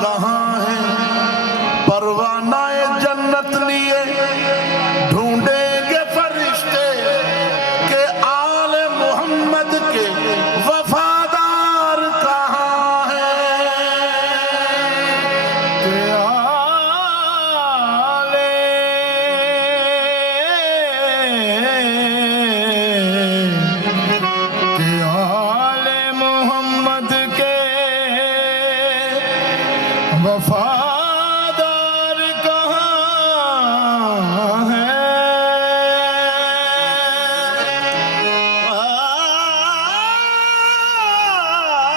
कहाँ है, परवानाए जन्नत लिए ढूंढेंगे फरिश्ते के आले मोहम्मद के वफादार कहाँ है। के आले मोहम्मद के वफादार कहाँ है।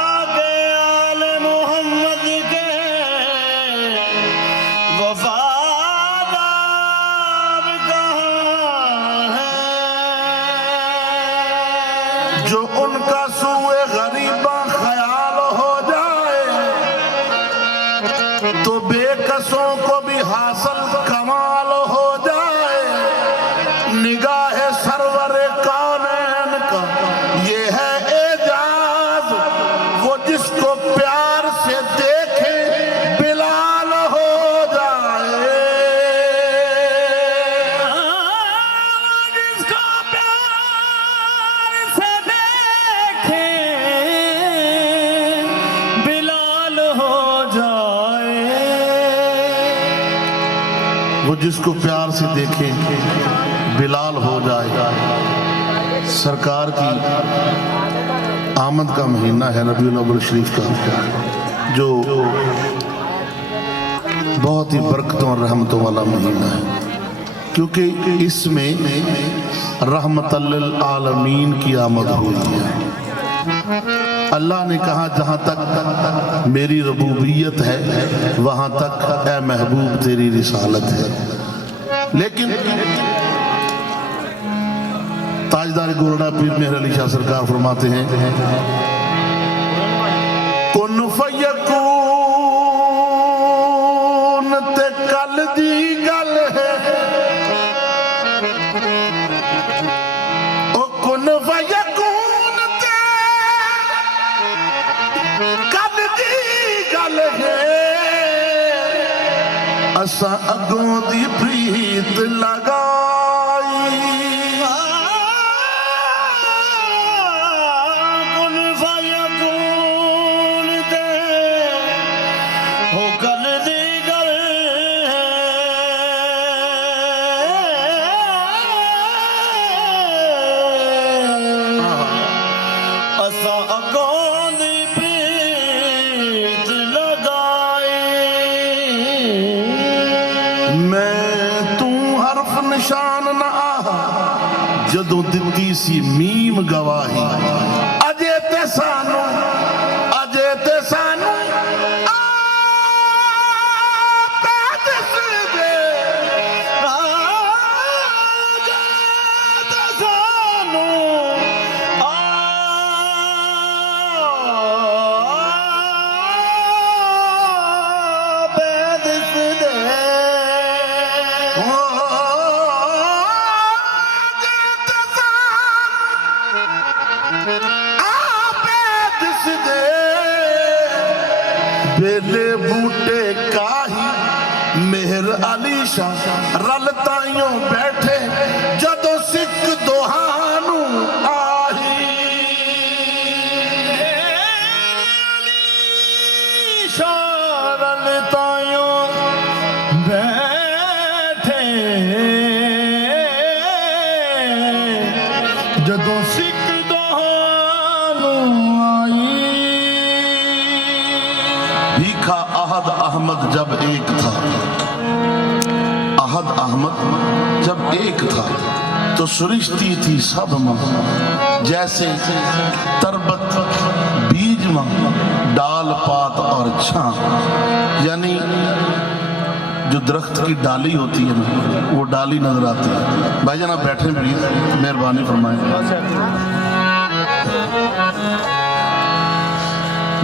आले मोहम्मद के वफादार कहाँ है। जो उनका सुए गरीबा ख्याल हो जाए तो बेकसों को भी हासिल कमाल हो जाए। निगाह सरवरे कौनैन का ये है एजाज, वो जिसको प्यार से देखे बिलाल हो जाए। जिसको प्यार से देखे बिलाल हो जाए। वो जिसको प्यार से देखे बिलाल हो जाए। सरकार की आमद का महीना है रबीउल अव्वल शरीफ का, जो बहुत ही बरकतों और रहमतों वाला महीना है, क्योंकि इसमें रहमतल लिल आलमीन की आमद हुई है। अल्लाह ने कहा जहां तक मेरी रबूबियत है वहां तक ए महबूब तेरी रिसालत है। लेकिन ताजदार गोरडा पीर मेहर अली शाह सरकार फरमाते हैं, कुन फयकून ते कल दी गल है। ओ कुन फयकून ते कल दी गल है। असा अगों दी प्रीत लगाई। कुन फयकून ते हो कल दी गल है। असा अगों दी प्रीत लगाई। मैं तू हरफ निशान ना आहा जदों दित्ती सी मीम गवाही। अजे ते सानू आप दस दे। अजे ते सानू आप दस दे। बेले बूटे काही मेहर अली शाह रल ताइयों बैठे जदों सिख दोहानू आही। शाह रल ताइयों बैठे जदों सिख दोहानू आई। भीखा अहद अहमद जब एक था, अहद अहमद जब एक था तो सुरिश्ती थी सब मां। जैसे तरबत बीज मां डाल पात और छां। यानी जो दरख्त की डाली होती है ना, वो डाली नजर आती है। भाईजान आप बैठे प्लीज, मेहरबानी फरमाएं।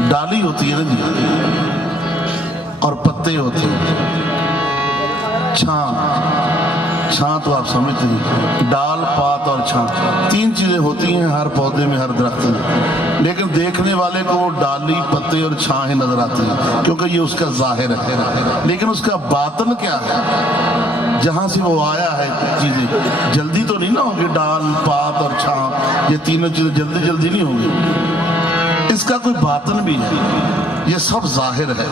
डाली होती है ना जी, और पत्ते होते हैं। छां तो आप समझते हैं, डाल पात और छां, तीन चीजें होती हैं हर पौधे में, हर दरख्त में, लेकिन देखने वाले को वो डाली, पत्ते और छां ही नजर आती है क्योंकि ये उसका जाहिर है, लेकिन उसका बातन क्या है, जहां से वो आया है चीजें जल्दी तो नहीं ना होगी, डाल पात और छां ये तीनों चीजें जल्दी जल्दी नहीं होंगी, इसका कोई बातन भी है, ये सब जाहिर है।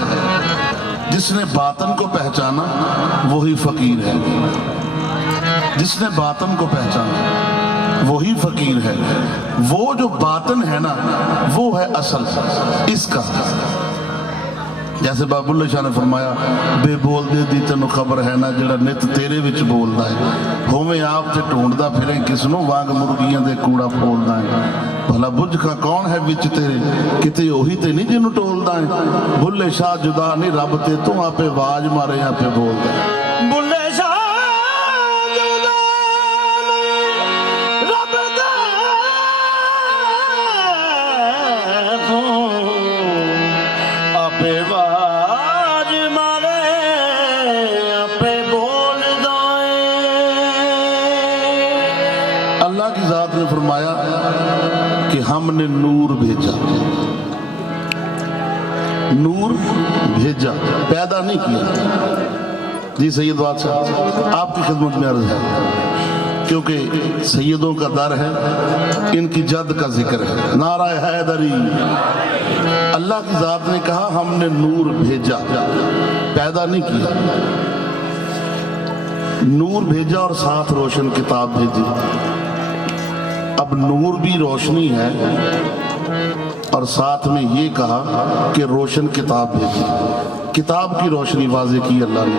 जिसने बातन को पहचाना वही फकीर है, जिसने बातन को पहचाना वही फकीर है। वो जो बातन है ना वो है असल इसका। जैसे बाबुल्ला शाह ने फरमाया, बेबोल दे दी तेनों खबर है ना, जेड़ा नित तेरे विच बोलदा है, होवे आप ते ढूंढदा फिरे किसनों, वांग मुर्गियां दे कूड़ा फोलदा है, भला बुझ का कौन है विच तेरे, किते ओही ते नहीं जिन्नू टोलदा है, बुल्ले शाह जुदा नहीं रब ते तू आपे आवाज मारे आपे बोलदा है, बुल्ले शाह जुदा नहीं रब दा तू आपे आवाज मारे आपे बोलदा है। अल्लाह की जात ने फरमाया कि हमने नूर भेजा, नूर भेजा, पैदा नहीं किया। जी सैयद बादशाह आपकी खिदमत में अर्ज है, क्योंकि सैयदों का दर है, इनकी जद का जिक्र है, नारा हैदरी। अल्लाह की जात ने कहा हमने नूर भेजा, पैदा नहीं किया, नूर भेजा और साथ रोशन किताब भेजी। अब नूर भी रोशनी है और साथ में ये कहा कि रोशन किताब भेजी, किताब की रोशनी वाज़े की अल्लाह ने,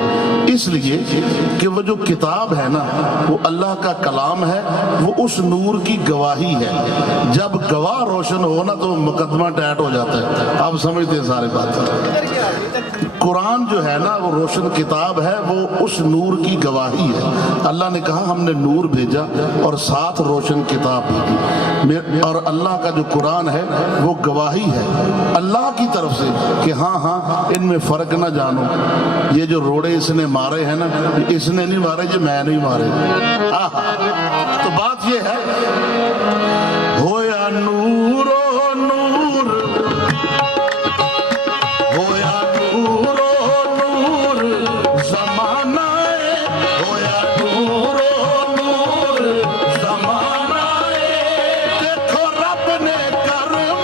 इसलिए कि वो जो किताब है ना वो अल्लाह का कलाम है, वो उस नूर की गवाही है। जब गवाह रोशन हो ना तो मुकदमा टैट हो जाता है, आप समझते हैं सारे बात। कुरान जो है ना वो रोशन किताब है, वो उस नूर की गवाही है। अल्लाह ने कहा हमने नूर भेजा और साथ रोशन किताब भेजी, और अल्लाह का जो कुरान है वो गवाही है अल्लाह की तरफ से कि हाँ हाँ इनमें फर्क न जानो, ये जो रोड़े इसने मारे हैं ना, इसने नहीं मारे, ये मैं नहीं मारे। तो बात ये है, होया नूर ओ नूर, होया नूर ओ नूर ज़माना है, होया नूर ओ नूर ज़माना है, देखो रब ने कर्म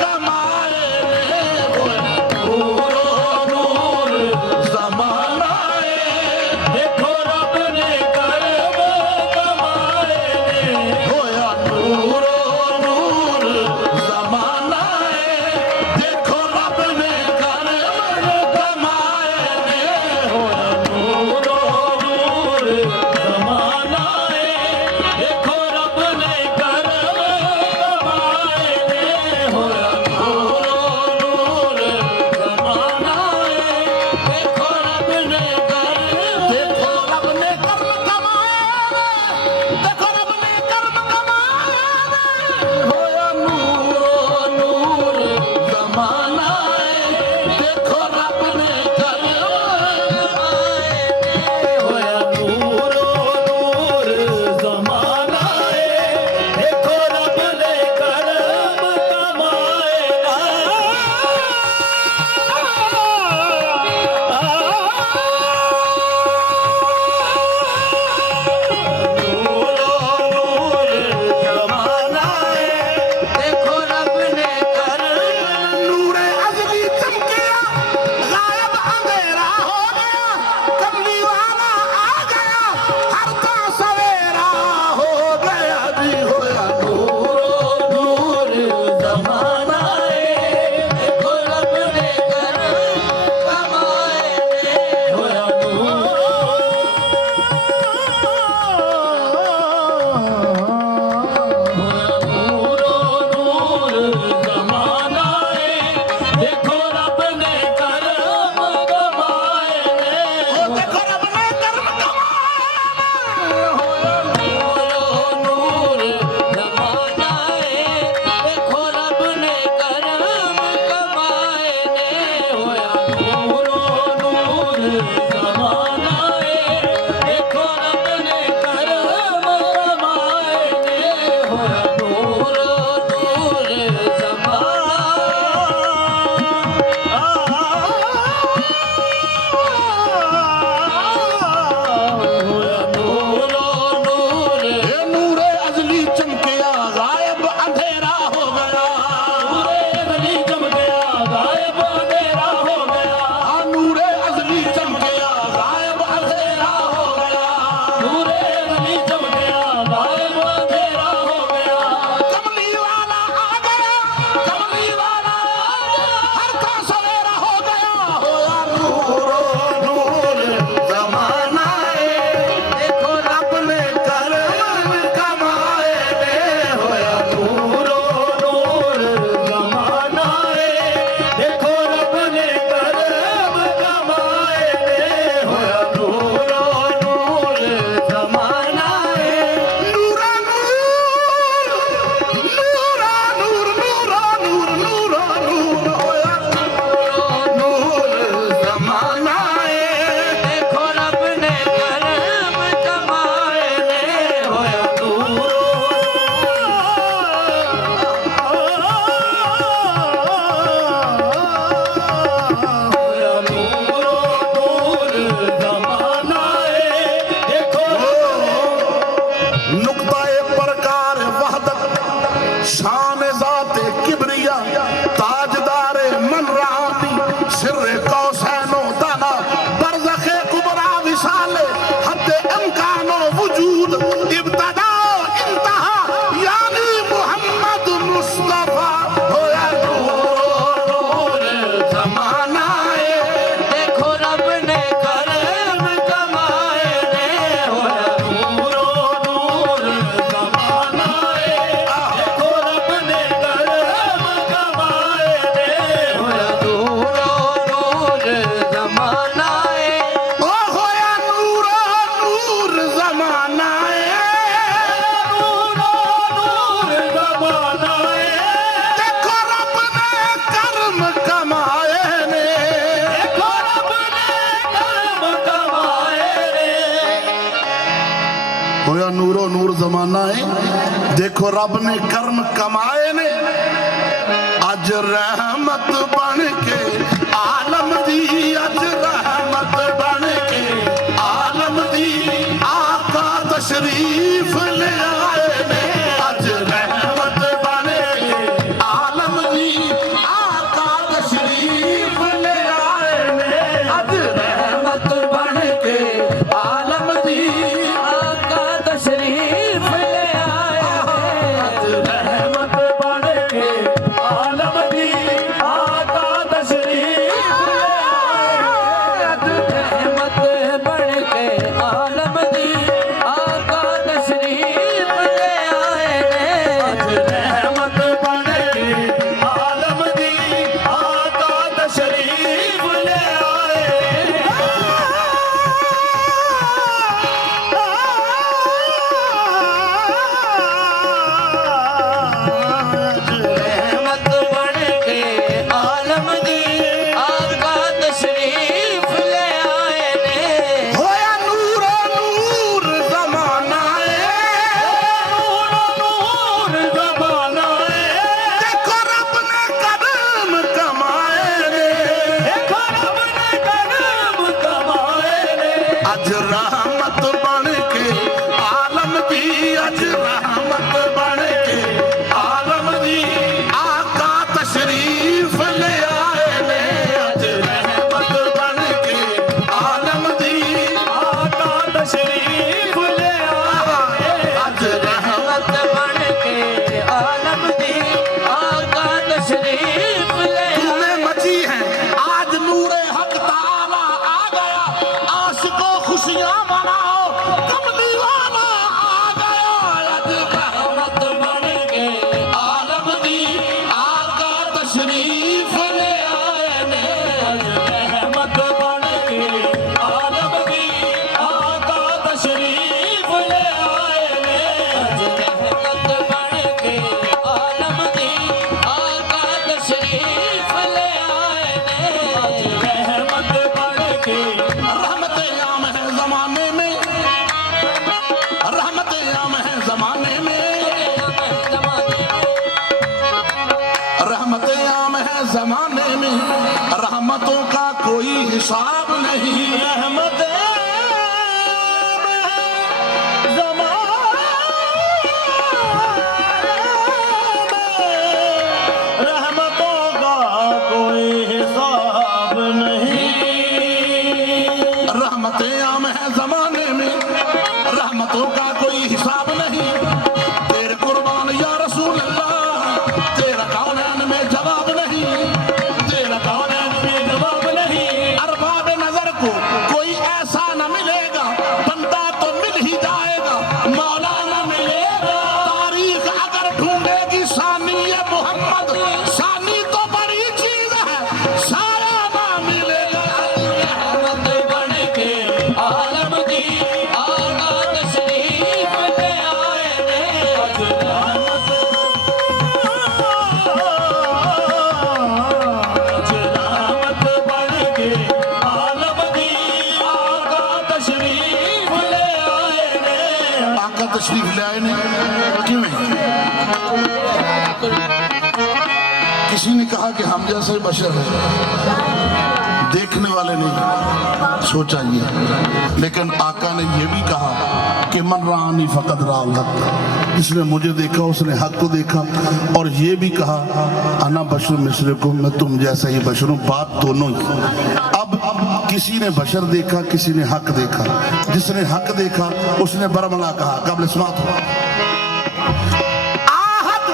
कमाए, होया नूर ओ नूर ज़माना है, देखो रब ने कर्म कमाए, होया नूर ओ नूर ज़माना है, देखो रब ने कर्म कमाए, होया नूर ओ नूर ज़माना है, देखो रब ने कर्म कमाए, होया नूर ओ नूर ज़माना है, देखो रब ने कर्म, देखो रब ने कर्म कमाए, देखो रब ने कर्म कमाए, होया नूर ओ नूर ज़माना है, देखो रब ने कर्म कमाए, होया नूर ओ नूर ज़माना है, देखो रब ने कर्म कमाए, नूरे अज़ली चमकिया सिर्रे कौसैनो दाना बरज़खे कुबरा विसाले हद्दे इम्कानो वजूद इब्तदा इंतहा यानी मोहम्मद मुस्तफा होया नूर ज़माना है। देखो रब ने करम कमाए ने होया नूरो नूर ज़माना है। देखो रब ने करम कमाए ने होया नूरो नूर ज़माना है। ओ होया नूरो नूर ज़माना है। नूरो नूर ज़माना है। देखो रब ने कर्म कमाए ने। देखो रब ने करम कमाए ने। होया नूरो नूर ज़माना है। देखो रब ने कर्म कमाए ने। अज रहमत बन के आलम दी अज रहमत बन के आलम दी आका तशरीफ ले आए ने। अज रहमत बन के आलम दी आका तशरीफ ले आए ने। अज रहमत बन के आलम दी आका तशरीफ ले आए हैं। अज रहमत बन के आलम दी आका तशरीफ ले आए हैं। अज रहमत बन के आलम दी आका तशरीफ ले आए हैं। अज रहमत बन के आलम दी आका तशरीफ ले आए रहमत बन के आलम दी आका तशरीफ ले आए ने। होया नूरो नूर ज़माना है। नूरो नूर ज़माना है। देखो रब ने कर्म कमाए ने। देखो रब ने करम कमाए ने। अज रहमत बन के आलम दी अज रहमत बन के आलम दी आका तशरीफ ले आए ने। अज रहमत बन के आलम दी आका तशरीफ ले आए। अज रहमत रहमत बन के आलम दी आका तशरीफ ले तुम्हें मची है आज नूरे हक ताला आ गया। आशिको खुशियां मनाओ कम दीवाना आ गया। अज रहमत बन के आलम दी आका तशरीफ ले आए ने। रहमत बन के आलम दी आका तशरीफ ले आए ने। रहमत बन के आलम दी आका तशरीफ ले आए ने। रहमत बन के रहमत आम है जमाने में। रहमत आम है जमाने में। रहमत आम है जमाने में। रहमतों का कोई हिसाब नहीं। रहमत रहमतों का कोई हिसाब नहीं। रहमत आम है जमाने में। रहमतों का कोई हिसाब नहीं। तेरे कुर्बान या रसूल अल्लाह तेरा कौनैन में जवाब नहीं। तेरा कौनैन में जवाब नहीं। अरबाब नजर को कोई ऐसा न मिलेगा। बंदा तो मिल ही जाएगा मौला न मिलेगा। तारीख अगर ढूंढेगी सानी ये मोहम्मद सानी तो बड़ी चीज है सारा ना मिलेगा। रहमत बन के आलम दी आका तशरीफ ले आए ने। अज रहमत बन के आलम दी आका तशरीफ ले आए ने। आका तशरीफ ले आए ने। क्यों किसी ने कहा कि हम जैसे बशर है देखने वाले ने सोचा ये, लेकिन आका ने यह भी कहा कि मन रानी फकत राल हक, जिसने मुझे देखा उसने हक को देखा। और ये भी कहा अना बशर मिसलकुम, मैं तुम जैसा ही बशर हूं। बात दोनों ही। अब किसी ने बशर देखा, किसी ने हक देखा। जिसने हक देखा उसने बरमला कहा, कबल सुनात हो आहत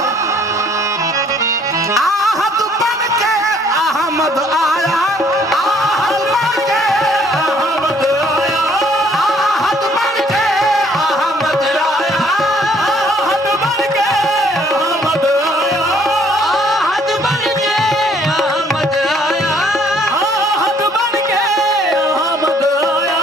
आहत बन के अहमद आया, आहत बन के अहमद आया, आहत बन के अहमद आया, आहत बन के अहमद आया, आहत बन के अहमद आया, आहत बन के अहमद आया।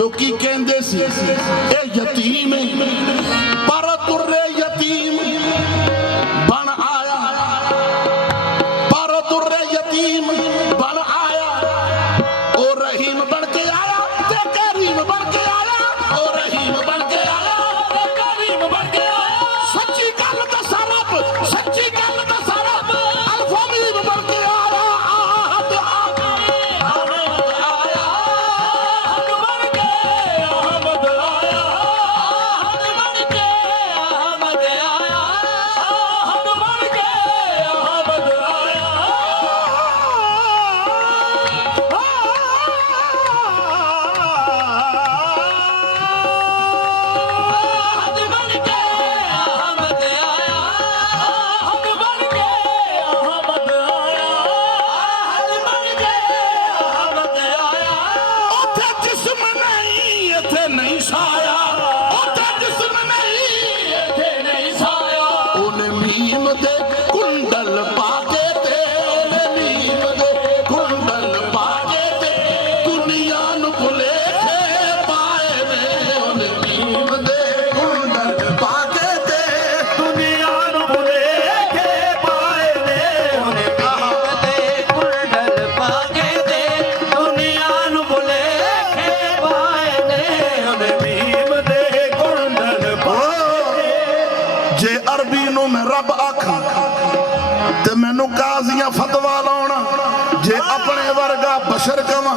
ਲੋਕੀ ਕਹਿੰਦੇ ਸੀ ਇਹ ਯਤੀਮ ਪਰ ਤੁਰੇ ਯਤੀਮ ਬਣ ਆਇਆ, ਪਰ ਤੁਰੇ ਯਤੀਮ ਬਣ ਆਇਆ। ਉਹ ਰਹੀਮ ਬਣ ਕੇ ਆਇਆ ਤੇ ਕਰੀਮ ਬਣ ਕੇ ਆਇਆ, ਉਹ ਰਹੀਮ ਬਣ ਕੇ ਆਇਆ ਤੇ ਕਰੀਮ ਬਣ ਕੇ ਆਇਆ। ਸੱਚੀ ਗੱਲ ਦੱਸਾਂ ਰੱਬ, ਸੱਚੀ ਗੱਲ ਦੱਸਾਂ ਰੱਬ, ਅਲਫਾਮੀਮ ਬਣ ਕੇ ਆਇਆ। मैनू काजियां फतवा लाउणा जे अपने वर्गा बशर कवां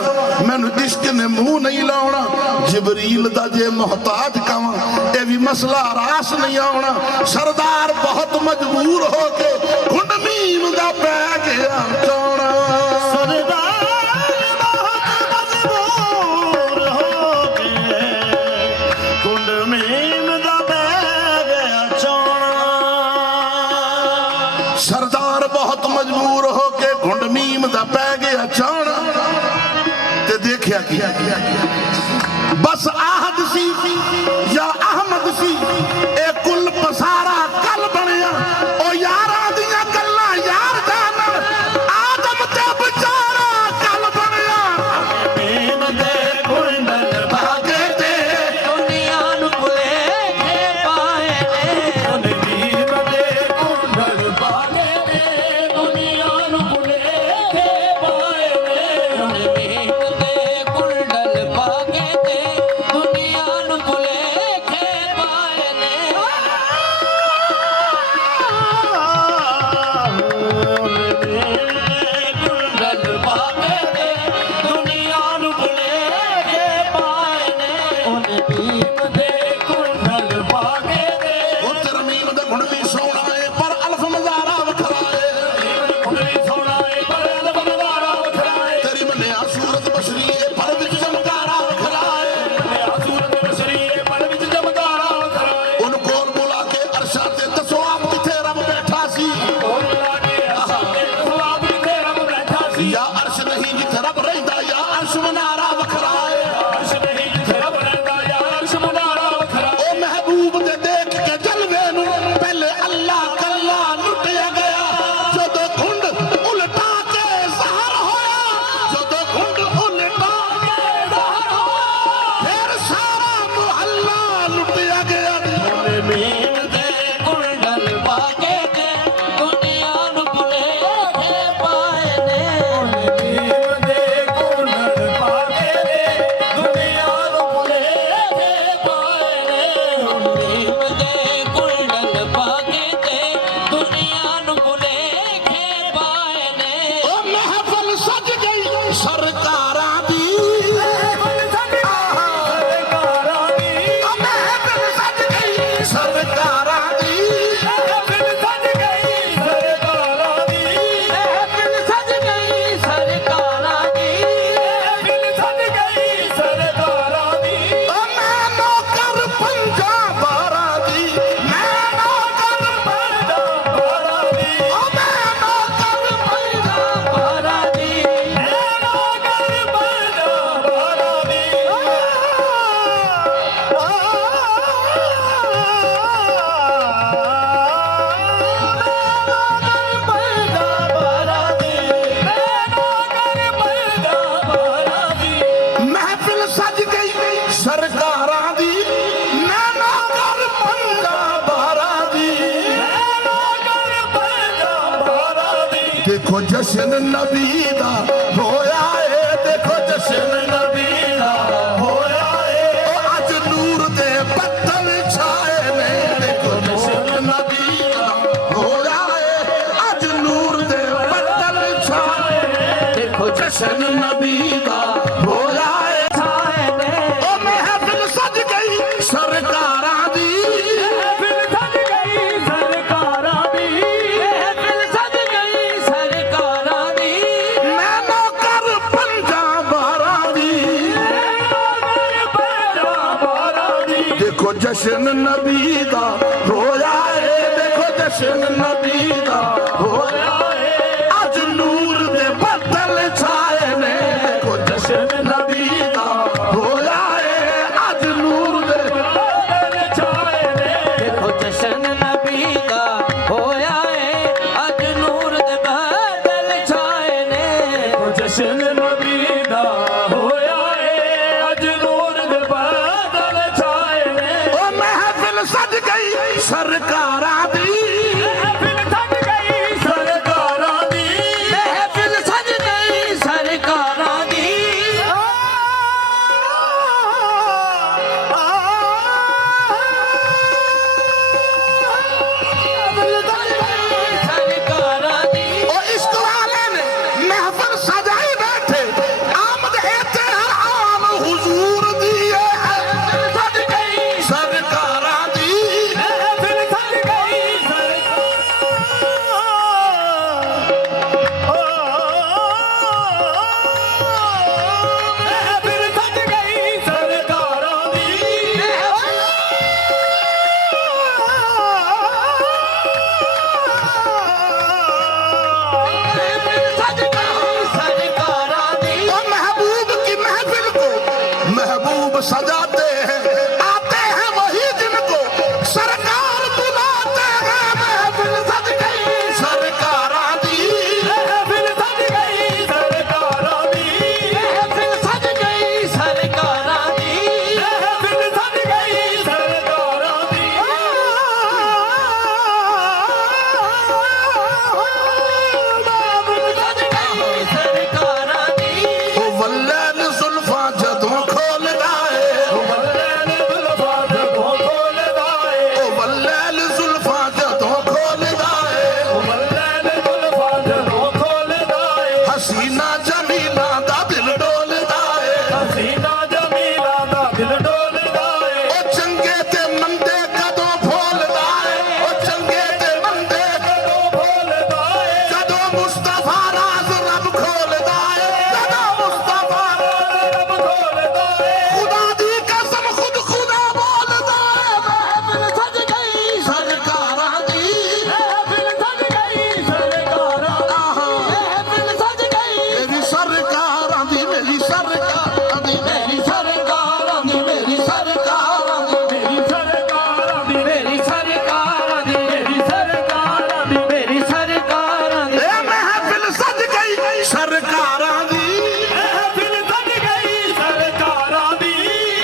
मैनू इश्क ने मुंह नहीं लाउणा जिबरील दा जे मोहताज कवां ए भी मसला रास नहीं आउणा सरदार बहुत मजबूर हो के घुंड मीम दा पै गया चौड़ा सरदार बहुत मजबूर हो के घुंड मीम दा पै गया चौड़ा ते देखिया की बस आहद सी या अहमद सी ए कुल पसारा कल बनया ओ यारा दिया गल्ला यार जानन आदम ते बेचारा कल बनया मीम दे कुंडल भागे ते दुनिया नु भुलेखे पाए ने मीम दे कुंडल भागे ते दुनिया नु भुलेखे पाए ने मीम दे कुंडल भागे ते दुनिया नु भुलेखे पाए ने कुंडल भागे ते दुनिया नु भुलेखे पाए ने उन मीम दे कुंडल भागे ते ओ तेरा मीम दा घुंड भी सोना है पर अल्फ नजारा वखरा है कुंडली सोना है पर अल्फ नजारा वखरा है तेरी मन्या सूरत बशरी है पर विच चमकारा वखरा है सूरत बसरी है पर विच चमकारा वखरा है उन कोल बुला के अरशा ते दसो आप किथे रब बैठा सी और लागे साथे सवाब ते रब बैठा सी या अर्श नहीं जिथे रब रहंदा या अर्श मनारा वखरा है अर्श नहीं जिथे रब रहंदा या अर्श मनारा वखरा ओ महबूब दे देख के जलवे नु पहले अल्लाह कल्ला लुटिया गया जदों घुंड उल्टा के सहर होया जदों घुंड उल्टा के सहर होया फिर सारा मोहल्ला लुटिया गया मीम दे कुंडल भागे ते दुनिया नु भुलेखे पाए ने मीम दे कुंडल भागे ते दुनिया नु भुलेखे पाए ने मीम दे कुंडल भागे ते दुनिया नु भुलेखे पाए ने ओ महफिल सज गई सरकारां दी सरकारां दी ओ महफिल सज गई सरकारां दी महफिल सज गई सरकारां दी महफिल सज गई सरकारां दी महफिल सज गई सरकारां दी ओ मैं नौकर पंजा बारा दी मैं नौकर पंजा बारा दी ओ मैं नौकर पंजा बारा दी नैनो कर पंजा बारा दी महफिल सज गई सरकारां दी मैं नौकर पंजा बारा दी देखो जश्न नबी दा होया है देखो जश्न नबी दा होया है ओ अज नूर दे बदल छाए ने देखो जश्न नबी दा होया है अज नूर दे बदल छाए देखो जश्न नबी दा होया है ओ महफिल सज गई सरकारां दी मैं नौकर पंजा बारा दी देखो जश्न नबी दा होया है देखो जश्न नबी दा होया है अज नूर दे बदल छाए ने देखो जश्न नबी दा होया है अज नूर दे बदल छाए ने देखो जश्न नबी दा होया है अज नूर दे बदल छाए ने देखो जश्न नबी दा होया है अज नूर दे बदल छाए ने ओ महफिल सज गई सरकारां दी महफिल सज गई सरकारां दी महफिल सज गई सरकारां दी सरकारां दी ਹਸੀਨਾ ਜਮੀਲਾ ਦਾ ਦਿਲ ਡੋਲਦਾ ਏ ਹਸੀਨਾ ਜਮੀਲਾ ਦਾ ਦਿਲ ਡੋਲਦਾ ਏ ਉਹ ਚੰਗੇ ਤੇ ਮੰਦੇ ਕਦੋਂ ਫੋਲਦਾ ਏ ਉਹ ਚੰਗੇ ਤੇ ਮੰਦੇ ਕਦੋਂ ਬੋਲਦਾ ਏ ਜਦੋਂ ਮੁਸਤਫਾ ਰਾਜ਼ ਰੱਬ ਖੋਲਦਾ ਏ ਜਦੋਂ ਮੁਸਤਫਾ ਰੱਬ ਖੋਲਦਾ ਏ ਖੁਦਾ ਦੀ ਕਸਮ ਖੁਦ ਖੁਦਾ ਬੋਲਦਾ ਏ ਮਹਿਫਿਲ ਸਜ ਗਈ ਸਰਕਾਰਾਂ ਦੀ ਮਹਿਫਿਲ ਸਜ ਗਈ ਸਰਕਾਰਾਂ ਮਹਿਫਿਲ ਸਜ ਗਈ ਮੇਰੀ ਸਰਕਾਰਾਂ ਦੀ ਮੇਰੀ ਸਰਕਾਰਾਂ ਦੀ ਮੇਰੀ ਸਰਕਾਰਾਂ ਦੀ ਮੇਰੀ ਸਰਕਾਰਾਂ ਦੀ ਮੇਰੀ ਸਰਕਾਰਾਂ ਦੀ ਮੇਰੀ ਸਰਕਾਰਾਂ ਦੀ ਮੇਰੀ ਸਰਕਾਰਾਂ ਦੀ ਮੇਰੀ ਸਰਕਾਰਾਂ ਦੀ ਇਹ ਮਹਿਫਿਲ ਸਜ ਗਈ ਸਰਕਾਰਾਂ ਦੀ ਮਹਿਫਿਲ ਸਜ ਗਈ ਸਰਕਾਰਾਂ ਦੀ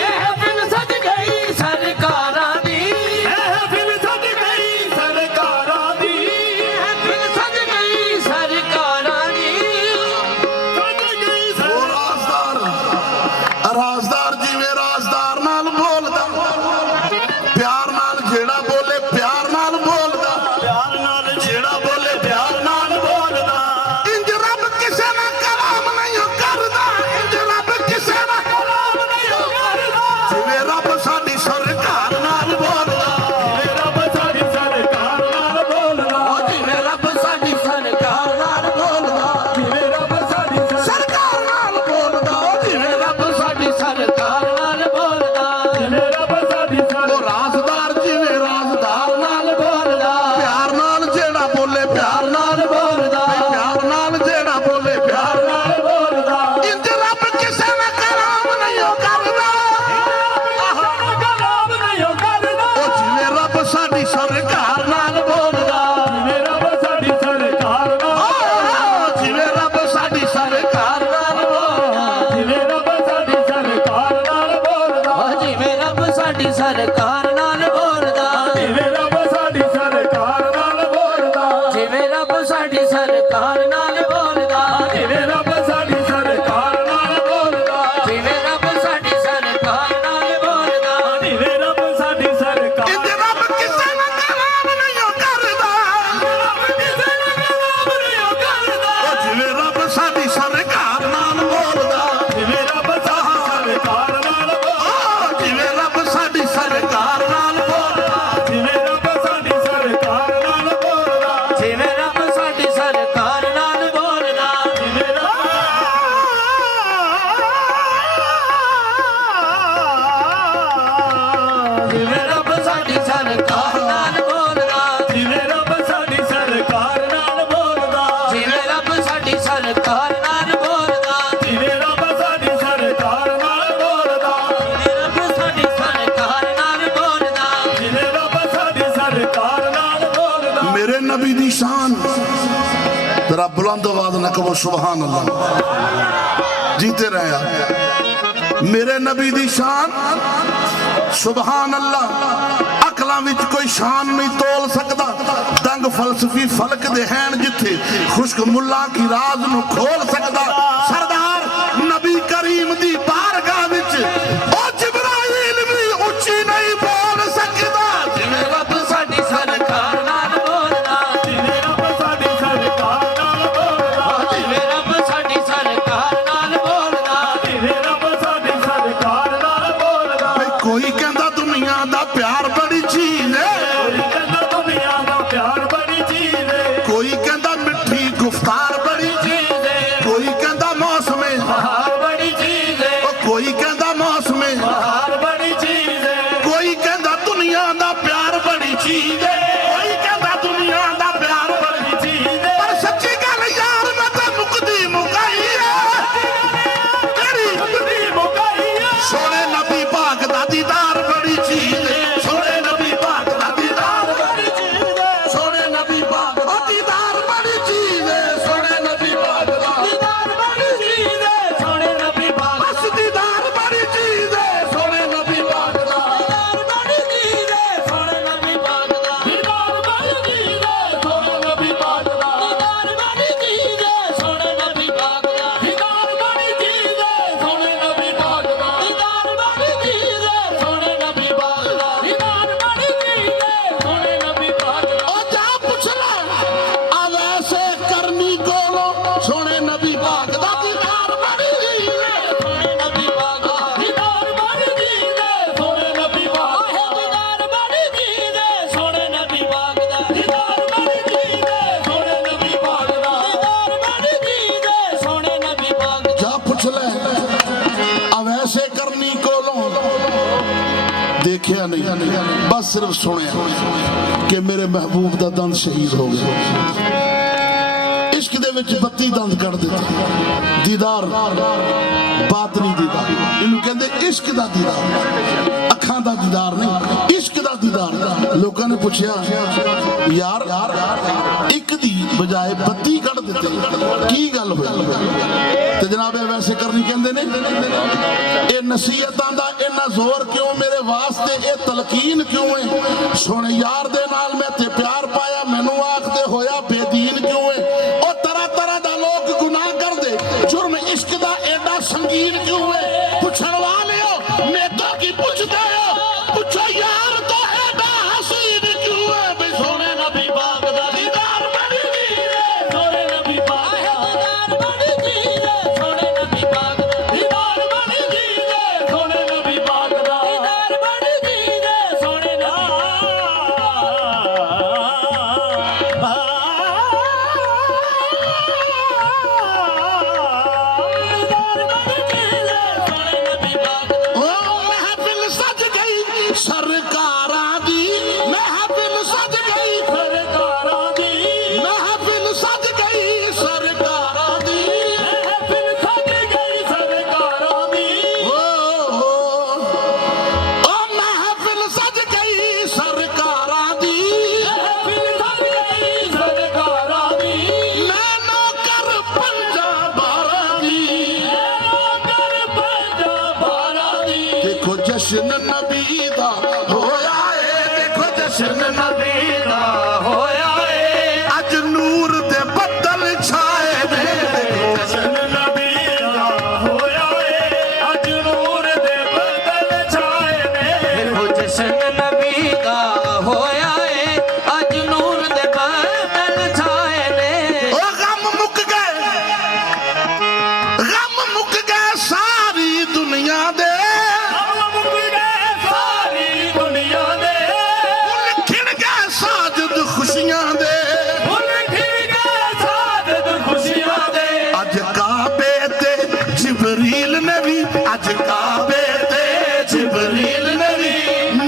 ਮਹਿਫਿਲ ਸਜ ਗਈ ਸਰਕਾਰਾਂ ਦੀ ਮਹਿਫਿਲ ਸਜ ਗਈ ਸਰਕਾਰਾਂ ਦੀ ਮਹਿਫਿਲ ਸਜ ਗਈ ਸਰਕਾਰਾਂ ਦੀ ਸਜ ਗਈ ਉਹ ਰਾਜ਼ਦਾਰ ਜਿਵੇਂ ਰਾਜ਼ਦਾਰ ਨਾਲ ਬੋਲਦਾ ਪਿਆਰ ਨਾਲ ਜਿਹੜਾ ਬੋਲੇ ਪਿਆਰ ਨਾਲ ਬੋਲਦਾ ਪਿਆਰ ਨਾਲ ਜਿਹੜਾ ਬੋਲੇ ਪਿਆਰ ਨਾਲ ਬੋਲਦਾ ਇੰਜ ਰੱਬ ਕਿਸੇ ਨਾਲ ਕਲਾਮ ਨਹੀਂ ਕਰਦਾ ਇੰਜ ਰੱਬ ਕਿਸੇ ਨਾਲ ਕਲਾਮ ਨਹੀਂ ਕਰਦਾ ਜਿਵੇਂ ਰੱਬ ਸਾਡੀ ਸਰਕਾਰ ਨਾਲ ਬੋਲਦਾ ਜਿਵੇਂ ਰੱਬ ਸਾਡੀ ਸਰਕਾਰ ਨਾਲ ਬੋਲਦਾ ਜਿਵੇਂ ਰੱਬ ਸਾਡੀ ਸਰਕਾਰ ਨਾਲ ਬੋਲਦਾ ਜਿਵੇਂ ਰੱਬ ਸਾਡੀ ਸਰਕਾਰ ਨਾਲ ਬੋਲਦਾ ਜਿਵੇਂ ਰੱਬ ਸਾਡੀ ਸਰਕਾਰ ਨਾਲ ਬੋਲਦਾ ਜਿਵੇਂ ਰੱਬ ਸਾਡੀ ਉਹ ਰਾਜ਼ਦਾਰ ਜਿਵੇਂ ਰਾਜ਼ਦਾਰ ਨਾਲ ਬੋਲਦਾ ਪਿਆਰ ਨਾਲ ਜਿਹੜਾ ਬੋਲੇ ਪਿਆਰ ਨਾਲ ਬੋਲਦਾ ਪਿਆਰ ਨਾਲ ਜਿਹੜਾ ਬੋਲੇ ਪਿਆਰ ਨਾਲ ਬੋਲਦਾ ਇੰਜ ਰੱਬ ਕਿਸੇ ਨਾਲ ਕਲਾਮ ਨਹੀਂ ਕਰਦਾ ਕਲਾਮ ਨਹੀਂ ਕਰਦਾ ਉਹ ਜਿਵੇਂ ਰੱਬ ਸਾਡੀ ਸਰਕਾਰ ਨਾਲ ਬੋਲਦਾ ਜਿਵੇਂ ਰੱਬ ਸਾਡੀ ਸਰਕਾਰ ਨਾਲ ਜਿਵੇਂ ਰੱਬ ਸਾਡੀ ਸਰਕਾਰ ਨਾਲ ਬੋਲਦਾ ਜਿਵੇਂ ਰੱਬ ਸਾਡੀ ਸਰਕਾਰ ਨਾਲ ਬੋਲਦਾ ਜਿਵੇਂ ਰੱਬ ਸਾਡੀ ਸਰਕਾਰ ਨਾਲ ਬੋਲਦਾ ਜਿਵੇਂ ਰੱਬ ਸਾਡੀ ਸਰਕਾਰ ਨਾਲ ਬੋਲਦਾ ਜਿਵੇਂ ਰੱਬ ਸਾਡੀ ਸਰਕਾਰ ਨਾਲ ਬੋਲਦਾ ਜਿਵੇਂ ਰੱਬ ਸਾਡੀ ਸਰਕਾਰ ਨਾਲ ਬੋਲਦਾ ਜਿਵੇਂ ਰੱਬ ਸਾਡੀ ਸਰਕਾਰ ਨਾਲ ਬੋਲਦਾ ਜਿਵੇਂ ਰੱਬ ਸਾਡੀ ਸਰਕਾਰ ਇੰਜ ਰੱਬ ਕਿਸੇ ਨਾਲ ਕਲਾਮ ਨਹੀਂ ਕਰਦਾ ਰੱਬ ਕਿਸੇ ਨਾਲ ਕਲਾਮ ਨਹੀਂ ਕਰਦਾ ਉਹ ਜਿਵੇਂ ਰੱਬ ਸਾਡੀ ਸਰਕਾਰ ਨਾਲ ਬੋਲਦਾ ਜਿਵੇਂ ਰੱਬ ਸਾਡੀ ਸਰਕਾਰ ਨਾਲ ਬੋਲਦਾ ਜਿਵੇਂ ਰੱਬ ਸਾਡੀ ਸਰਕਾਰ ਨਾਲ ਬੋਲਦਾ ਜਿਵੇਂ ਰੱਬ ਸਾਡੀ ਸਰਕਾਰ ਨਾਲ ਬੋਲਦਾ ਜਿਵੇਂ ਰੱਬ ਸਾਡੀ ਸਰਕਾਰ ਨਾਲ ਬੋਲਦਾ ਜਿਵੇਂ ਜਿਵੇਂ ਰੱਬ ਸਾਡੀ ਸਰਕਾਰ ਨਾਲ ਬੋਲਦਾ ਜਿਵੇਂ ਰੱਬ ਸਾਡੀ ਸਰਕਾਰ ਨਾਲ ਬੋਲਦਾ ਜਿਵੇਂ ਰੱਬ ਸਾਡੀ ਸਰਕਾਰ ਨਾਲ ਬੋਲਦਾ ਜਿਵੇਂ ਰੱਬ ਸਾਡੀ ਸਰਕਾਰ ਨਾਲ ਬੋਲਦਾ ਜਿਵੇਂ ਰੱਬ ਸਾਡੀ ਸਰਕਾਰ ਨਾਲ ਬੋਲਦਾ ਜਿਵੇਂ ਰੱਬ ਸਾਡੀ ਸਰਕਾਰ ਨਾਲ ਬੋਲਦਾ मेरे नबी दी शान जरा बुलंद आवाज न कहो सुभान अल्लाह जीते रहे आप। मेरे नबी दी शान सुभान अल्लाह अकलां विच कोई शान नहीं तोल सकदा दंग फलसफी फलक दे हैन जिथे खुश्क मुल्ला की राज नु खोल सकदा सरदार नबी करीम दी बारगाह विच ओ जिब्राइल भी उच्ची नहीं बोल सकदा जिवें ਰੱਬ ਸਾਡੀ ਸਰਕਾਰ ਨਾਲ ਬੋਲਦਾ ਜਿਵੇਂ ਰੱਬ ਸਾਡੀ ਸਰਕਾਰ ਨਾਲ ਬੋਲਦਾ ਜਿਵੇਂ ਰੱਬ ਸਾਡੀ ਸਰਕਾਰ ਨਾਲ ਬੋਲਦਾ ਜਿਵੇਂ ਰੱਬ ਸਾਡੀ ਸਰਕਾਰ ਨਾਲ ਬੋਲਦਾ कोई कहता दुनिया दा प्यार बड़ी चीज है ਕੋਈ ਕਹਿੰਦਾ ਦੁਨੀਆ ਦਾ ਪਿਆਰ ਬੜੀ ਚੀਜ਼ ਏ कोई कहता मिठी गुफ्तार बड़ी ਚੀਜ਼ ਏ कोई कहता मौसम ਹਾਰ ਬੜੀ ਚੀਜ਼ ਏ कोई कहता मौसम ਹਾਰ ਬੜੀ ਚੀਜ਼ ਏ कोई कहता दुनिया दा प्यार बड़ी चीज है कोई कहता दुनिया दा प्यार बड़ी ਚੀਜ਼ ਏ पर सच्ची गल यार मैं तो मुकदी मुकाई है तेरी ਦੀ ਮੁਕਾਈ ਏ सोने नबी पाक दा दीदार बड़ी चीज है सोने नबी पाक दा दीदार बड़ी चीज है सोने नबी पाक दा दीदार बड़ी चीज है सोने नबी पाक दा ਦੀਦਾਰ ਬੜੀ ਚੀਜ਼ ਏ ਸੋਹਣੇ ਨਬੀ ਪਾਕ बस दीदार बड़ी चीज है सोने नबी पाक दा ਦੀਦਾਰ ਬੜੀ ਚੀਜ਼ ਏ ਸੋਹਣੇ ਨਬੀ ਪਾਕ ਦਾ ਦੀਦਾਰ ਬੜੀ ਚੀਜ਼ ਏ ਸੋਹਣੇ ਨਬੀ ਪਾਕ ਦਾ ਦੀਦਾਰ ਬੜੀ ਚੀਜ਼ ਏ ਸੋਹਣੇ ਨਬੀ ਪਾਕ ਦਾ ਦੀਦਾਰ ਬੜੀ ਚੀਜ਼ ਏ ਸੋਹਣੇ ਨਬੀ ਪਾਕ ਦਾ ਦੀਦਾਰ ਬੜੀ ਚੀਜ਼ ਏ ਸੋਹਣੇ ਨਬੀ ਪਾਕ ਦਾ ਦੀਦਾਰ ਬੜੀ ਚੀਜ਼ ਏ ਸੋਹਣੇ ਨਬੀ ਪਾਕ ਦਾ ओ जा पूछ ले आ वैसे करनी कोलो सोने नबी पाक दा नहीं, बस सिर्फ सुनिया कि मेरे महबूब का दंद शहीद हो गया। इश्क दे विच 32 दंद कट दिते। दीदार बातनी दीदार, इन्हू कहंदे इश्क दा दीदार, अखां दा दीदार नहीं, इश्क दा दीदार। लोगों ने पूछया यार एक दी बजाए 32 कट दिते, की गल होई? ते जनाबे वैसे करनी कहंदे ने ये नसीहतां दा इन्ना जोर क्यों, मेरे वास्ते ये तलकीन क्यों है? सुन यार दे नाल मैं ते प्यार पाया, मैनू आखदे होया बेदीन क्यों है? और तरह तरह दा लोग गुनाह कर दे, जुर्म इश्क दा एडा संगीन क्यों है? पुछण वालियो मैं तो की पुछदे हो, पुछो यार तो एडा हसीन क्यों है? बे सोने नबी पाक दा दीदार बड़ी वीरे, सोने नबी पाक दा दीदार बड़ी वीरे, सोने नबी पाक दा दीदार बड़ी वीरे, सोने नबी पाक दा दीदार बड़ी वीरे, सोने सरकारां दी महफिल सज गई, सरकारां दी महफिल सज गई, सरकारां दी महफिल सज गई, सरकारां दी ओ महफिल सज गई, सरकारां दी महफिल सज गई, सरकारां दी। मैं नौकर पंजाबां दी, मैं नौकर पंजाबां दी। देखो जश्न नबी दा होया है, देखो जश्न नबी दा होया है, अज नूर दे बदल छाए ने। देखो जश्न नबी दा होया है, अज नूर दे बदल छाए ने। देखो जश्न नबी का होया है, अज नूर दे बादल छाए ने। ओ गम मुक गए, गम मुक गए सारी दुनिया दे, खुशियां दे, खुशियां दे। अज काबे ते जिबरील ने भी, अज काबे ते जिबरील ने भी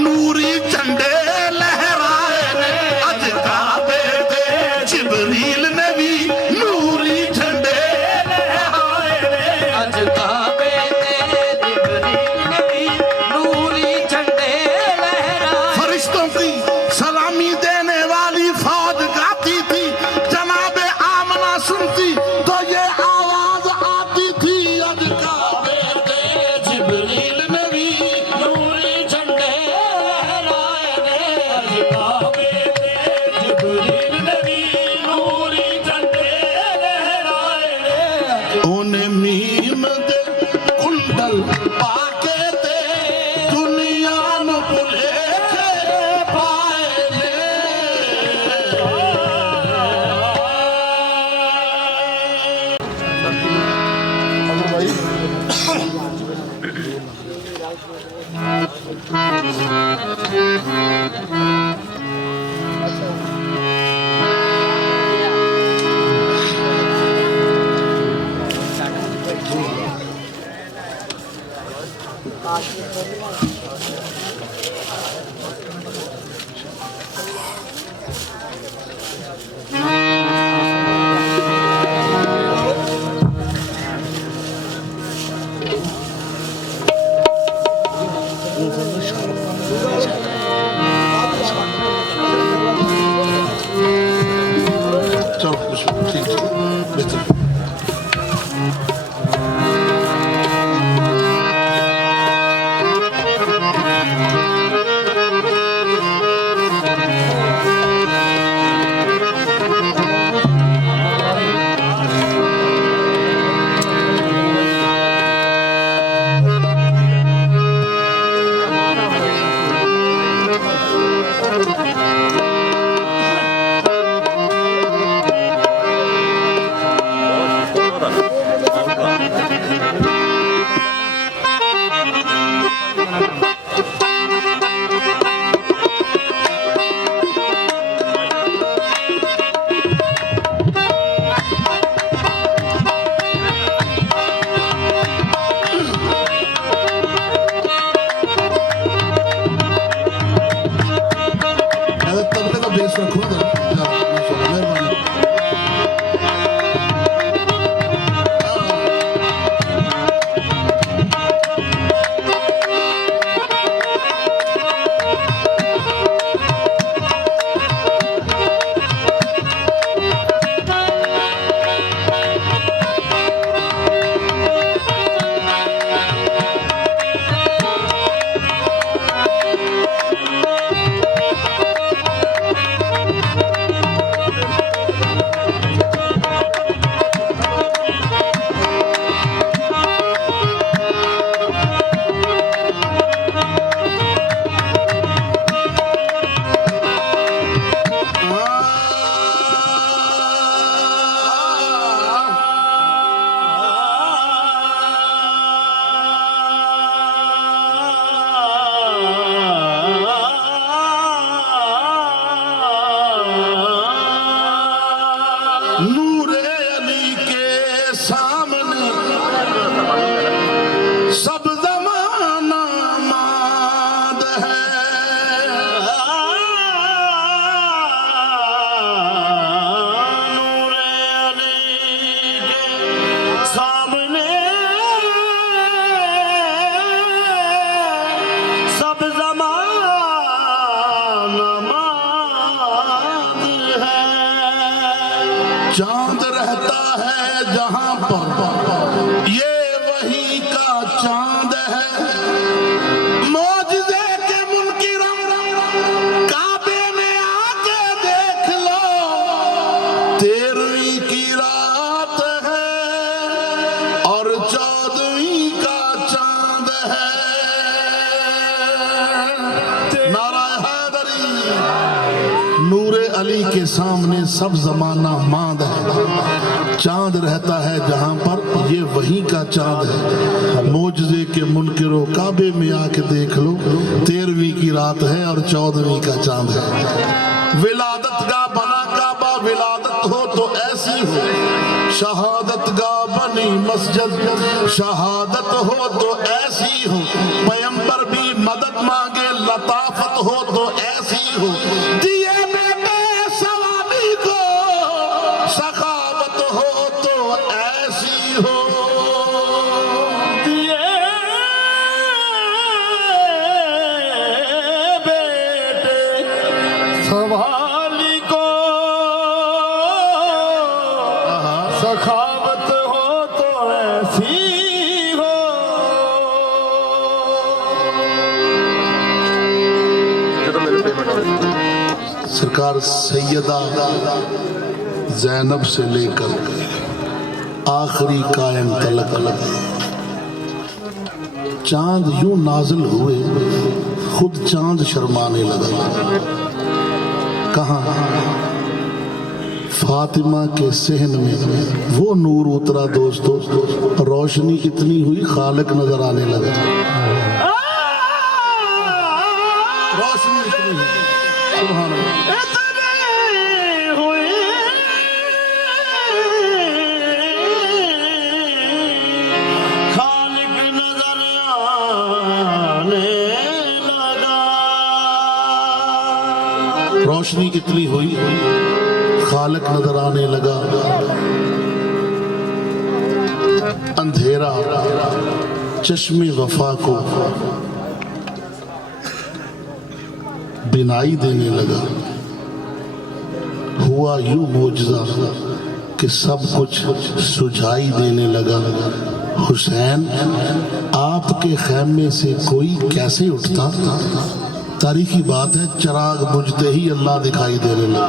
नूरी झंडे लहराए ने। अज काबे ते जिबरील ने भी नूरी झंडे लहराए ने। अज काबे ते जिबरील ने भी नूरी झंडे लहराए। फरिश्तों की सलामी देने वाली फौज गाती थी, जनाबे आमना सुनती तो ये आवाज आती थी। अज काबे ते जिबरील ने भी नूरी झंडे लहराए ने। अज काबे ते जिबरील ने भी नूरी झंडे लहराए ने। उन्हें मीम दे कुंडल पाके ते दुनिया नु भुलेखे पाए ने। जहां पर ये वही का चांद है। मौजज़े के मुनकिरम काबे में आके देख लो, 13वीं की रात है और 14वीं का चांद है। नारा हैदरी। नूरे अली के सामने सब जमाना मांद है। चांद रहता है जहां पर ये वही का चांद है। मौजज़े के मुनकिरो काबे में आके देख लो, 13वीं की रात है और 14वीं का चांद है। विलादत गा बना काबा, विलादत हो तो ऐसी हो। शहादत गा बनी मस्जिद, शहादत हो तो ऐसी हो। पैगंबर भी मदद मांगे, लताफत हो तो ऐसी हो। दिए बेटे सवाबी को, सखावत हो तो ऐसी हो। दिए बेटे सवाली को, सखावत हो तो ऐसी हो। सरकार सैयदा ज़ैनब से लेकर आखिरी कायम तलक चांद यूं नाजिल हुए, खुद चांद शर्माने लगा। कहाँ? फातिमा के सहन में वो नूर उतरा दोस्तों, रोशनी इतनी हुई खालिक नजर आने लगा। रोशनी इतनी हुई, सुभान अल्लाह। खालिक नजर आने लगा। रोशनी इतनी हुई, खालिक नजर आने लगा। अंधेरा चश्मे वफा को बिनाई देने लगा। हुआ यूं मौजज़ा कि सब कुछ सुझाई देने लगा। हुसैन आपके खैमे से कोई कैसे उठता? तारीखी बात है, चिराग बुझते ही अल्लाह दिखाई देने लगा।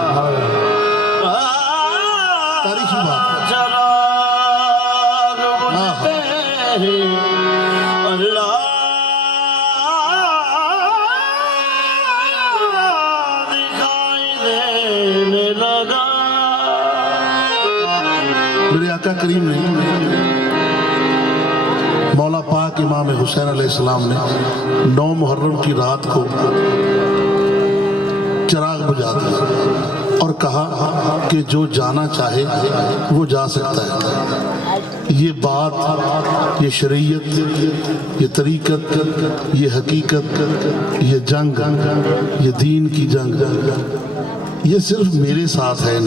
तारीखी बात है। चिराग बुझते ही अल्लाह दिखाई देने लगा। मेरे आका करीम ने, मौला पाक इमाम हुसैन अलैहिस्सलाम ने 9 मुहर्रम की रात को चिराग बुझा दिया और कहा कि जो जाना चाहे वो जा सकता है। ये बात, ये शरीयत, ये तरीकत, ये हकीकत, ये जंग, ये दीन की जंग, ये सिर्फ मेरे साथ है,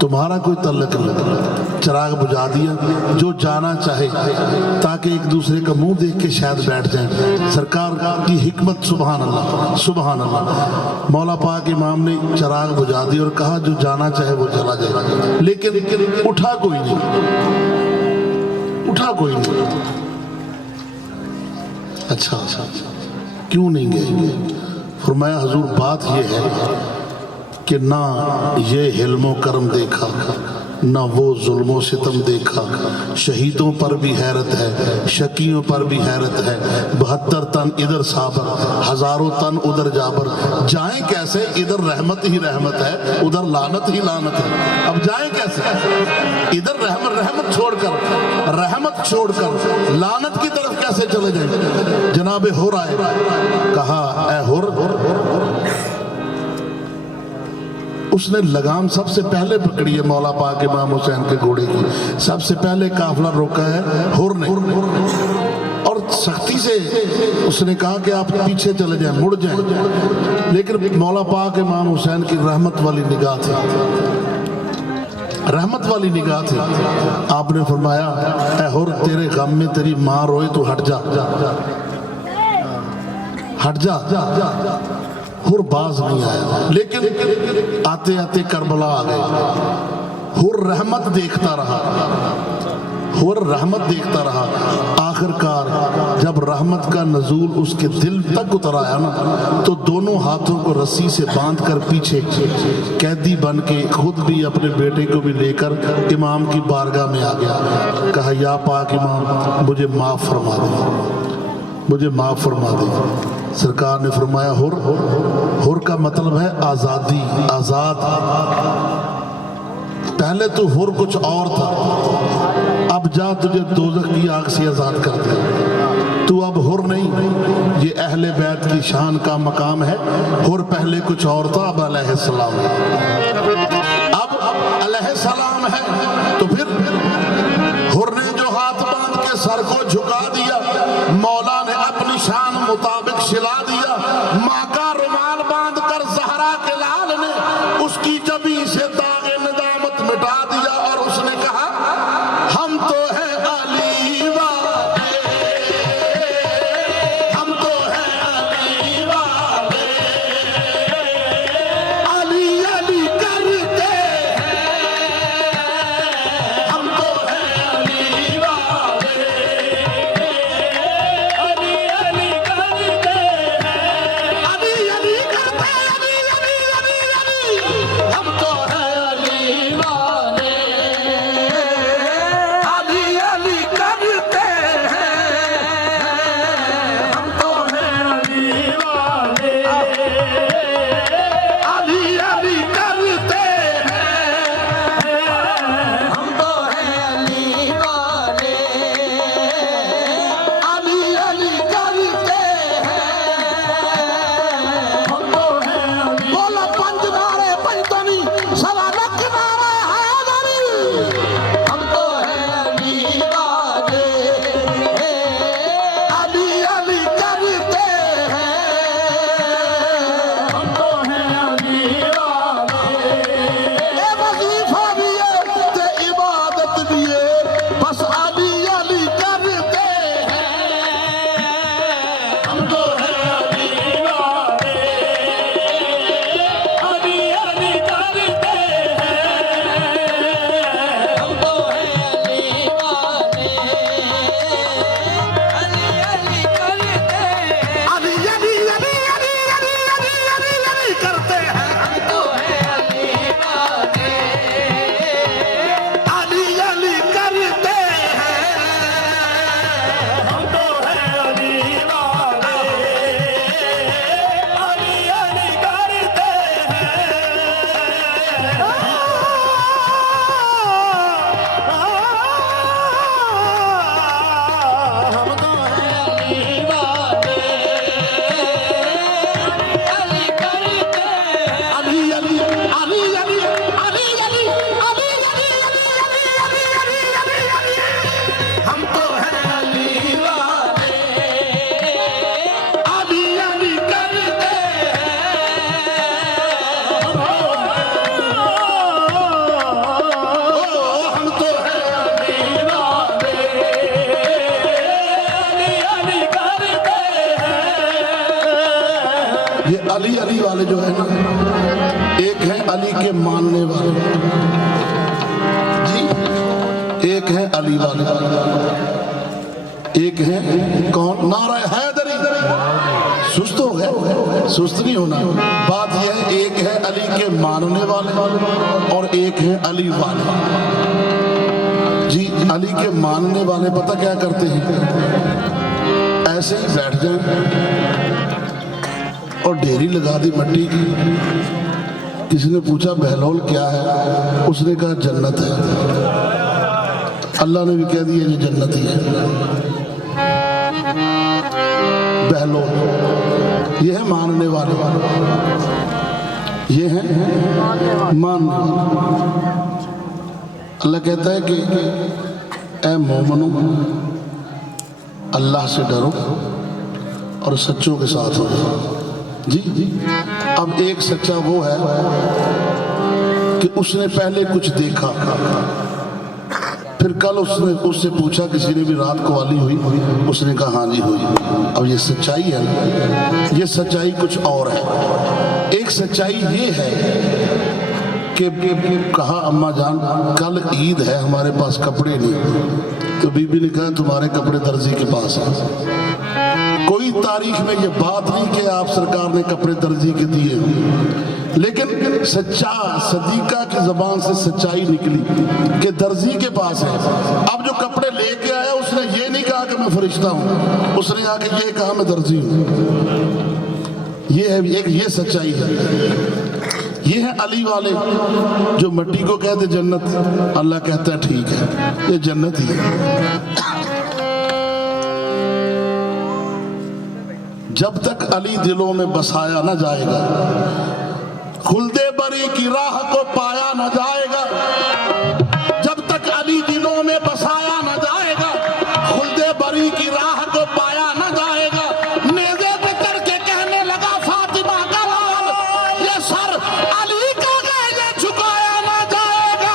तुम्हारा कोई तल्लक नहीं। चिराग बुझा दिया, जो जाना चाहे, ताकि एक दूसरे का मुंह देख के शायद बैठ जाए। सरकार की हिकमत, सुभान अल्लाह, सुभान अल्लाह। मौला पाक इमाम ने चिराग बुझा दिया और कहा जो जाना चाहे वो चला जाए। लेकिन उठा कोई नहीं, उठा कोई नहीं। अच्छा, क्यों नहीं गए? फरमाया हुजूर बात ये है कि ना ये हिल्मो करम देखा, ना वो जुल्मो सितम देखा। शहीदों पर भी हैरत है, शकीयों पर भी हैरत है। 72 तन इधर साबर, हजारों तन उधर जाबर। जाएं कैसे? इधर रहमत ही रहमत है, उधर लानत ही लानत है। अब जाएं कैसे? इधर रहमत छोड़कर, रहमत छोड़कर लानत की तरफ कैसे चले जाए? जनाबे हुर आए, कहा ऐ हुर, उसने लगाम सबसे पहले पकड़ी है मौला पाक इमाम हुसैन के घोड़े की। सबसे पहले काफिला रोका है हुर ने, और सख्ती से उसने कहा कि आप पीछे चले जाएं, मुड़ जाएं। लेकिन मौला पाक इमाम हुसैन की रहमत वाली निगाह थी, रहमत वाली निगाह थी। आपने फरमाया ऐ हुर, तेरे गम में तेरी माँ रोए तो हट जा, हट जा। हुर बाज नहीं आया, लेकिन आते आते करबला आ गए। हुर रहमत देखता रहा, हुर रहमत देखता रहा। आखिरकार जब रहमत का नजूल उसके दिल तक उतर आया ना, तो दोनों हाथों को रस्सी से बांधकर पीछे कैदी बन के खुद भी अपने बेटे को भी लेकर इमाम की बारगाह में आ गया। कहा, या पाक इमाम, मुझे माफ फरमा दे, मुझे माफ फरमा दे। सरकार ने फरमाया, हुर का मतलब है आजादी, आजाद। पहले तो हुर कुछ और था, अब जा, तुझे दोज़ख की आग से आजाद कर दिया। तू अब हुर नहीं, ये अहले बैत की शान का मकाम है। हुर पहले कुछ और था, अब अलैहिस्सलाम है। अब अलैहिस्सलाम है तो फिर हुर ने जो हाथ बांध के सर को झुका दिया, मौला ने अपनी शान मुताबिक सिला दिया। माँ का रुमाल बांध कर ज़हरा के लाल ने उसकी जबी से दागे नदामत मिटा दिया और उसने कहा, हम तो हैं अली वाले, हम तो हैं अली वाले, अली अली करते हैं, हम तो हैं अली वाले, अली अली करते हैं, अली अली करते, अली अली अली अली, हम तो हैं अली वाले, अली अली करते हैं, हम तो हैं अली वाले, अली अली करते हैं, हम तो हैं अली वाले, अली अली करते हैं, हम तो हैं अली। बोला पंज नारे पंजतनी, सवा लख नारा हैदरी, हम तो हैं अली वाले, अली अली करते हैं, हम तो हैं अली वाले। ए वजीफा भी है ते इबादत भी है, बस अली अली करते हैं, हम तो हैं अली वाले, अली अली करते हैं, हम तो हैं अली वाले, अली अली करते हैं, अली अली अली अली अली अली अली अली करते हैं, हम तो हैं अली वाले, अली अली करते हैं, हम तो हैं अली वाले, अली अली करते हैं, हम तो हैं अली वाले, अली करते हैं, अली अली अली अली अली अली अली अली अली अली अली अली, हम तो हैं अली वाले, अली अली करते हैं, हम तो हैं अली वाले, अली अली करते हैं। ये अली अली वाले जो है ना, एक है अली के मानने वाले जी, एक है अली वाले, एक है कौन, नारा हैदरी। सुस्त हो गए, सुस्त नहीं होना। बात यह है, एक है अली के मानने वाले और एक है अली वाले जी। अली के मानने वाले पता क्या करते हैं, ऐसे ही बैठ जाए और ढेरी लगा दी मिट्टी की। किसी ने पूछा बहलोल क्या है, उसने कहा जन्नत है। अल्लाह ने भी कह दिया ये जन्नत ही है। बहलोल ये है मानने वाले, ये है मानने वाले। अल्लाह कहता है कि ऐ मोमनो, अल्लाह से डरो और सच्चों के साथ हो जी। अब एक सच्चा वो है कि उसने पहले कुछ देखा, फिर कल उससे पूछा, किसी ने भी रात को वाली हुई, उसने कहा हाँ जी हुई। अब ये सच्चाई है ना, ये सच्चाई कुछ और है। एक सच्चाई ये है कहा अम्मा जान कल ईद है हमारे पास कपड़े नहीं। तो बीबी ने कहा तुम्हारे कपड़े दर्जी के पास हैं। कोई तारीख में ये बात नहीं कि आप सरकार ने कपड़े दर्जी के दिए, लेकिन सच्चा सदीका की जबान से सच्चाई निकली कि दर्जी के पास है। अब जो कपड़े लेके आया उसने ये नहीं कहा कि मैं फरिश्ता हूं, उसने आके ये कहा मैं दर्जी हूं। ये है एक, ये सच्चाई है। ये है अली वाले जो मट्टी को कहते जन्नत, अल्लाह कहता है ठीक है ये जन्नत ही है। जब तक अली दिलों में बसाया ना जाएगा, खुल्दे बरी की राह को पाया न जाएगा। जब तक अली दिलों में बसाया न जाएगा, खुल्दे बरी की राह को पाया न जाएगा। नेज़े पे करके कहने लगा फातिमा का लाल, ये सर अली का गैजे झुकाया न जाएगा।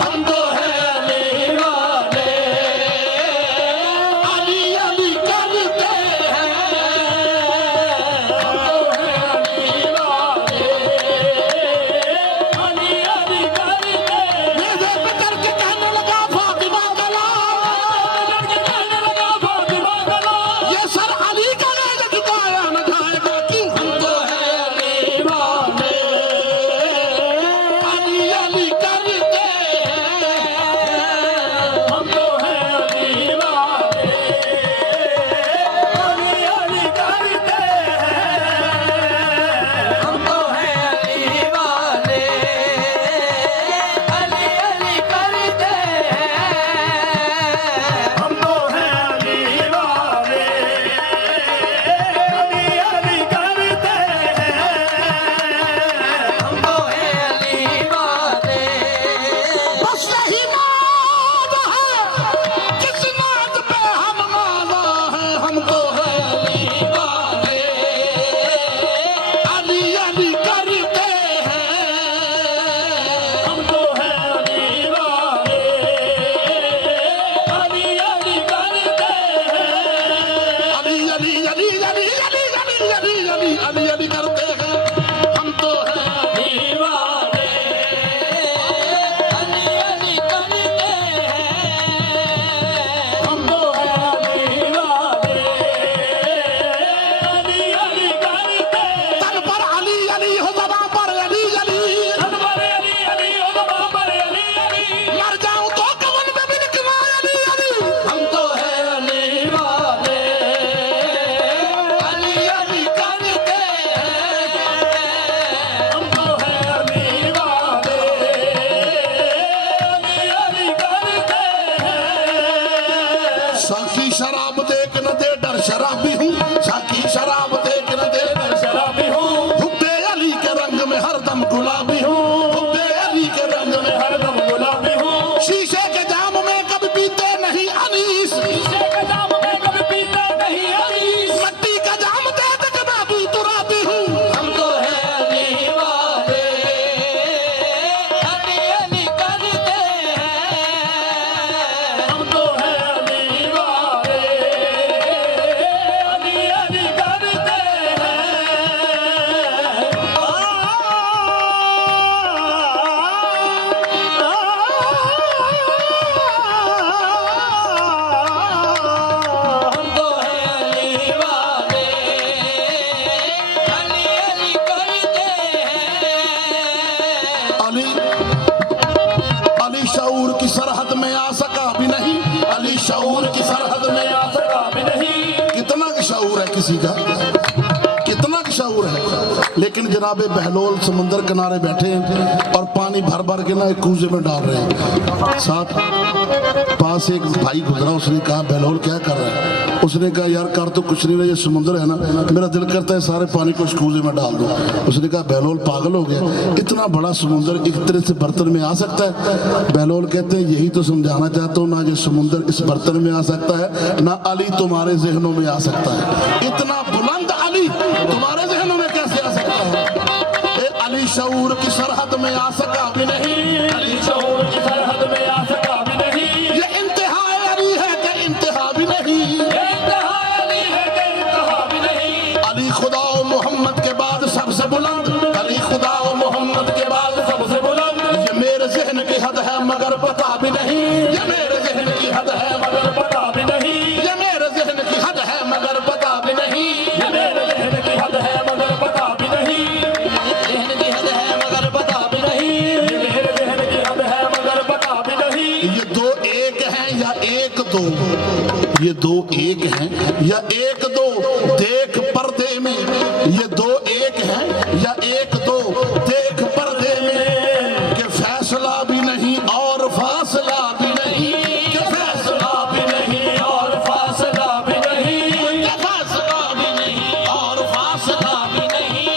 हम तो है अली वाले, अली अली करते हैं। हम तो है अली वाले, नेज़े पे करके कहने लगा फातिमा का लाल, ये सर अली का गैजे झुकाया न जाएगा। क्यों हम तो है अली वाले, अली अली करते हैं। हम तो है अली वाले, अली अली करते हैं। हम तो हैं अली वाले, अली अली करते हैं। हम तो हैं अली वाले, अली अली करते हैं। हम तो हैं अली वाले, बस यही नाज है किस नाज पे हम नाजा है। हम तो है अली वाले, अली अली करते हैं। हम तो हैं अली वाले, अली अली करते हैं। अली अली अली अली अली अली अली अली अली अली करते हैं। हम तो है अली वाले, अली अली करते हैं। हम तो हैं अली वाले, अली अली करते हैं। तन पर अली अली हो ज़बां पर अली अली, अनवर अली अली ओ ज़बां पर अली अली। मर जाऊं तो कवन में भी लिखना अली अली। हम तो हैं अली वाले, अली अली करते हैं। हम तो हैं अली वाले, अली अली करते हैं। साकी शराब देख न दे डर शराबी हूँ, साकी शराब देख न दे डर शराबी हूँ, हुब्बे अली के रंग में हरदम गुलाबी हूँ, हुब्बे अली के रंग में हरदम गुलाबी हूँ। शीशे के जाम में कभी पीते नहीं अनीस, शीशे का जाम मैं कभी पीता नहीं अनीस। मट्टी का जाम दे दे के मैं भी तुराबी हूँ। हम तो हैं अली वाले, अली अली करते हैं। हम तो हैं अली वाले, अली अली करते हैं। हम तो हैं अली वाले, अली अली करते हैं। अली अली शऊर की सरहद में आ सका भी नहीं, अली शऊर की सरहद में आ सका भी नहीं। कितना शऊर है किसी का, कितना शऊर है। लेकिन जनाबे बहलोल समुंदर किनारे बैठे हैं और पानी भर भर के ना एक कूजे में डाल रहे हैं। साथ पास एक भाई गुजरा, उसने कहा बहलोल क्या कर रहा है। उसने कहा यार कर तो कुछ नहीं रहा, ये समुंदर है ना, मेरा दिल करता है सारे पानी को इस कूजे में डाल दो। उसने कहा बहलोल पागल हो गया, इतना बड़ा समुंदर एक तरह से बर्तन में आ सकता है। बहलोल कहते हैं यही तो समझाना चाहता हूँ, ना ये समुंदर इस बर्तन में आ सकता है, ना अली तुम्हारे जहनों में आ सकता है। इतना बुलंद अली तुम्हारे जहनों में कैसे आ सकता है। ए अली शऊर की सरहद में आ सका भी नहीं, अली शऊर की सरहद में आ सका भी नहीं। ये इंतहा अली है कि इंतहा भी नहीं। ये इंतहा अली है कि इंतहा भी नहीं। अली खुदा और मोहम्मद के बाद सबसे बुलंद, अली खुदा और मोहम्मद के बाद सबसे बुलंद। हैं या एक दो, ये दो एक हैं या एक दो, देख पर्दे में ये दो एक हैं या एक दो, देख पर्दे में कि फैसला भी नहीं और फासला भी नहीं, कि फैसला भी नहीं और फासला भी नहीं, कि फैसला भी नहीं और फासला भी नहीं,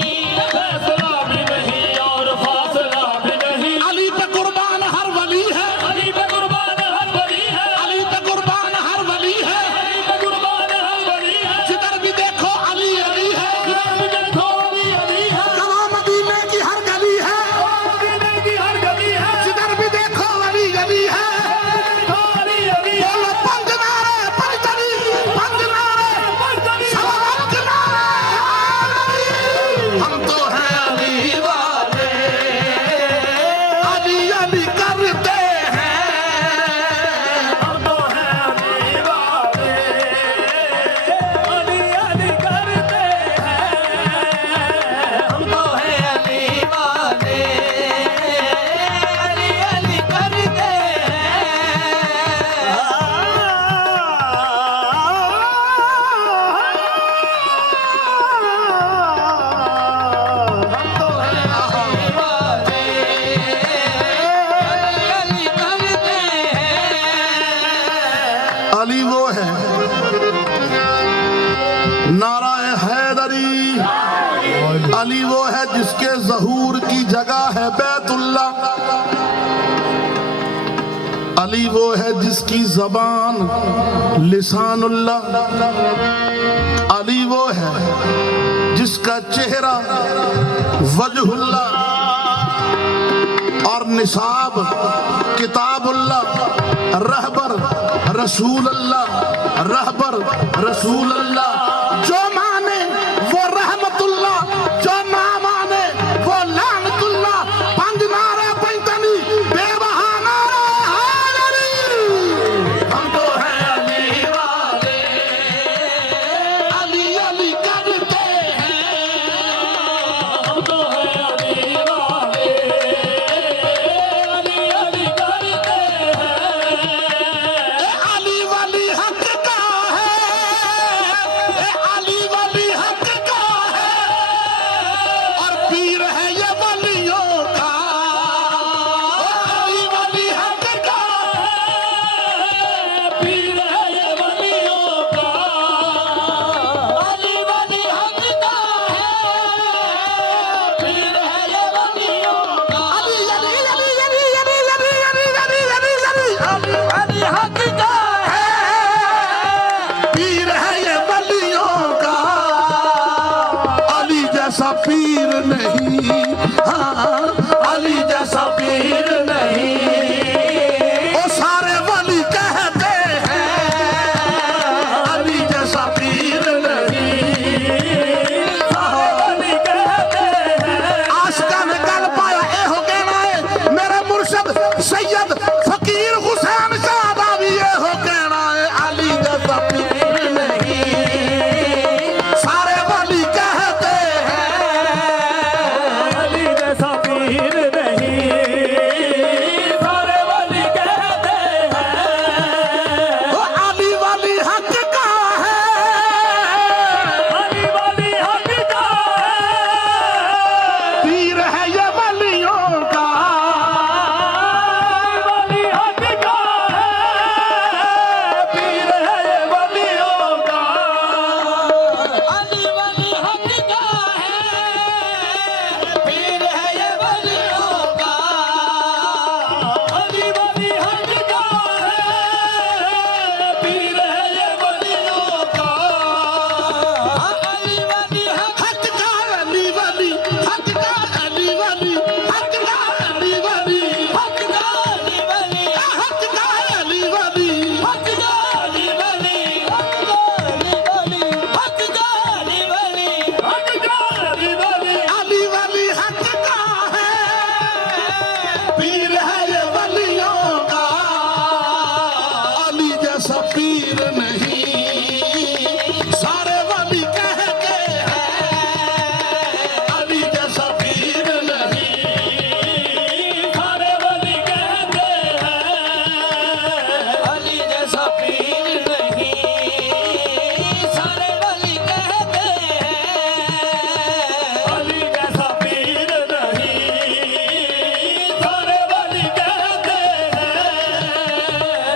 फैसला भी नहीं और फासला भी नहीं। अली पे कुर्बान हर वली है, अली पे कुर्बान हर वली है, अली पे कुर्बान हर वली है, अली पे कुर्बान हर वली है। जिधर भी देखो अली अली है, जिधर भी देखो अली अली है, कहाँ मदीने की हर गली है, मदीने की हर गली है, जिधर भी देखो अली अली है। देखो अली अली है। बोलो पंज नारे पंजरी, पंज नारे सबक नारे, हम तो हैं अली वाले, अली अली करते हैं, हम तो हैं अली वाले, अली अली करते हैं। हम तो हैं अली वाले, अली अली करते हैं। हम तो हैं अली वाले, अली अली करते हैं। अली वो है नाराए हैदरी, अली वो है जिसके ज़हूर की जगह है बैतुल्ला, अली वो है जिसकी जबान लिसानुल्लाह, अली वो है जिसका चेहरा वजहुल्लाह और निसाब किताबुल्लाह, रहबर रसूल अल्लाह, रहबर रसूल अल्लाह, जो माने वो रहमतुल्लाह, जो ना माने वो लानतुल्लाह, पंज नारे पैंतनी बेबहाना हैदरी, हम तो हैं अली वाले, अली अली करते हैं, हम तो हैं अली वाले, अली अली करते हैं। अली वली हक का है,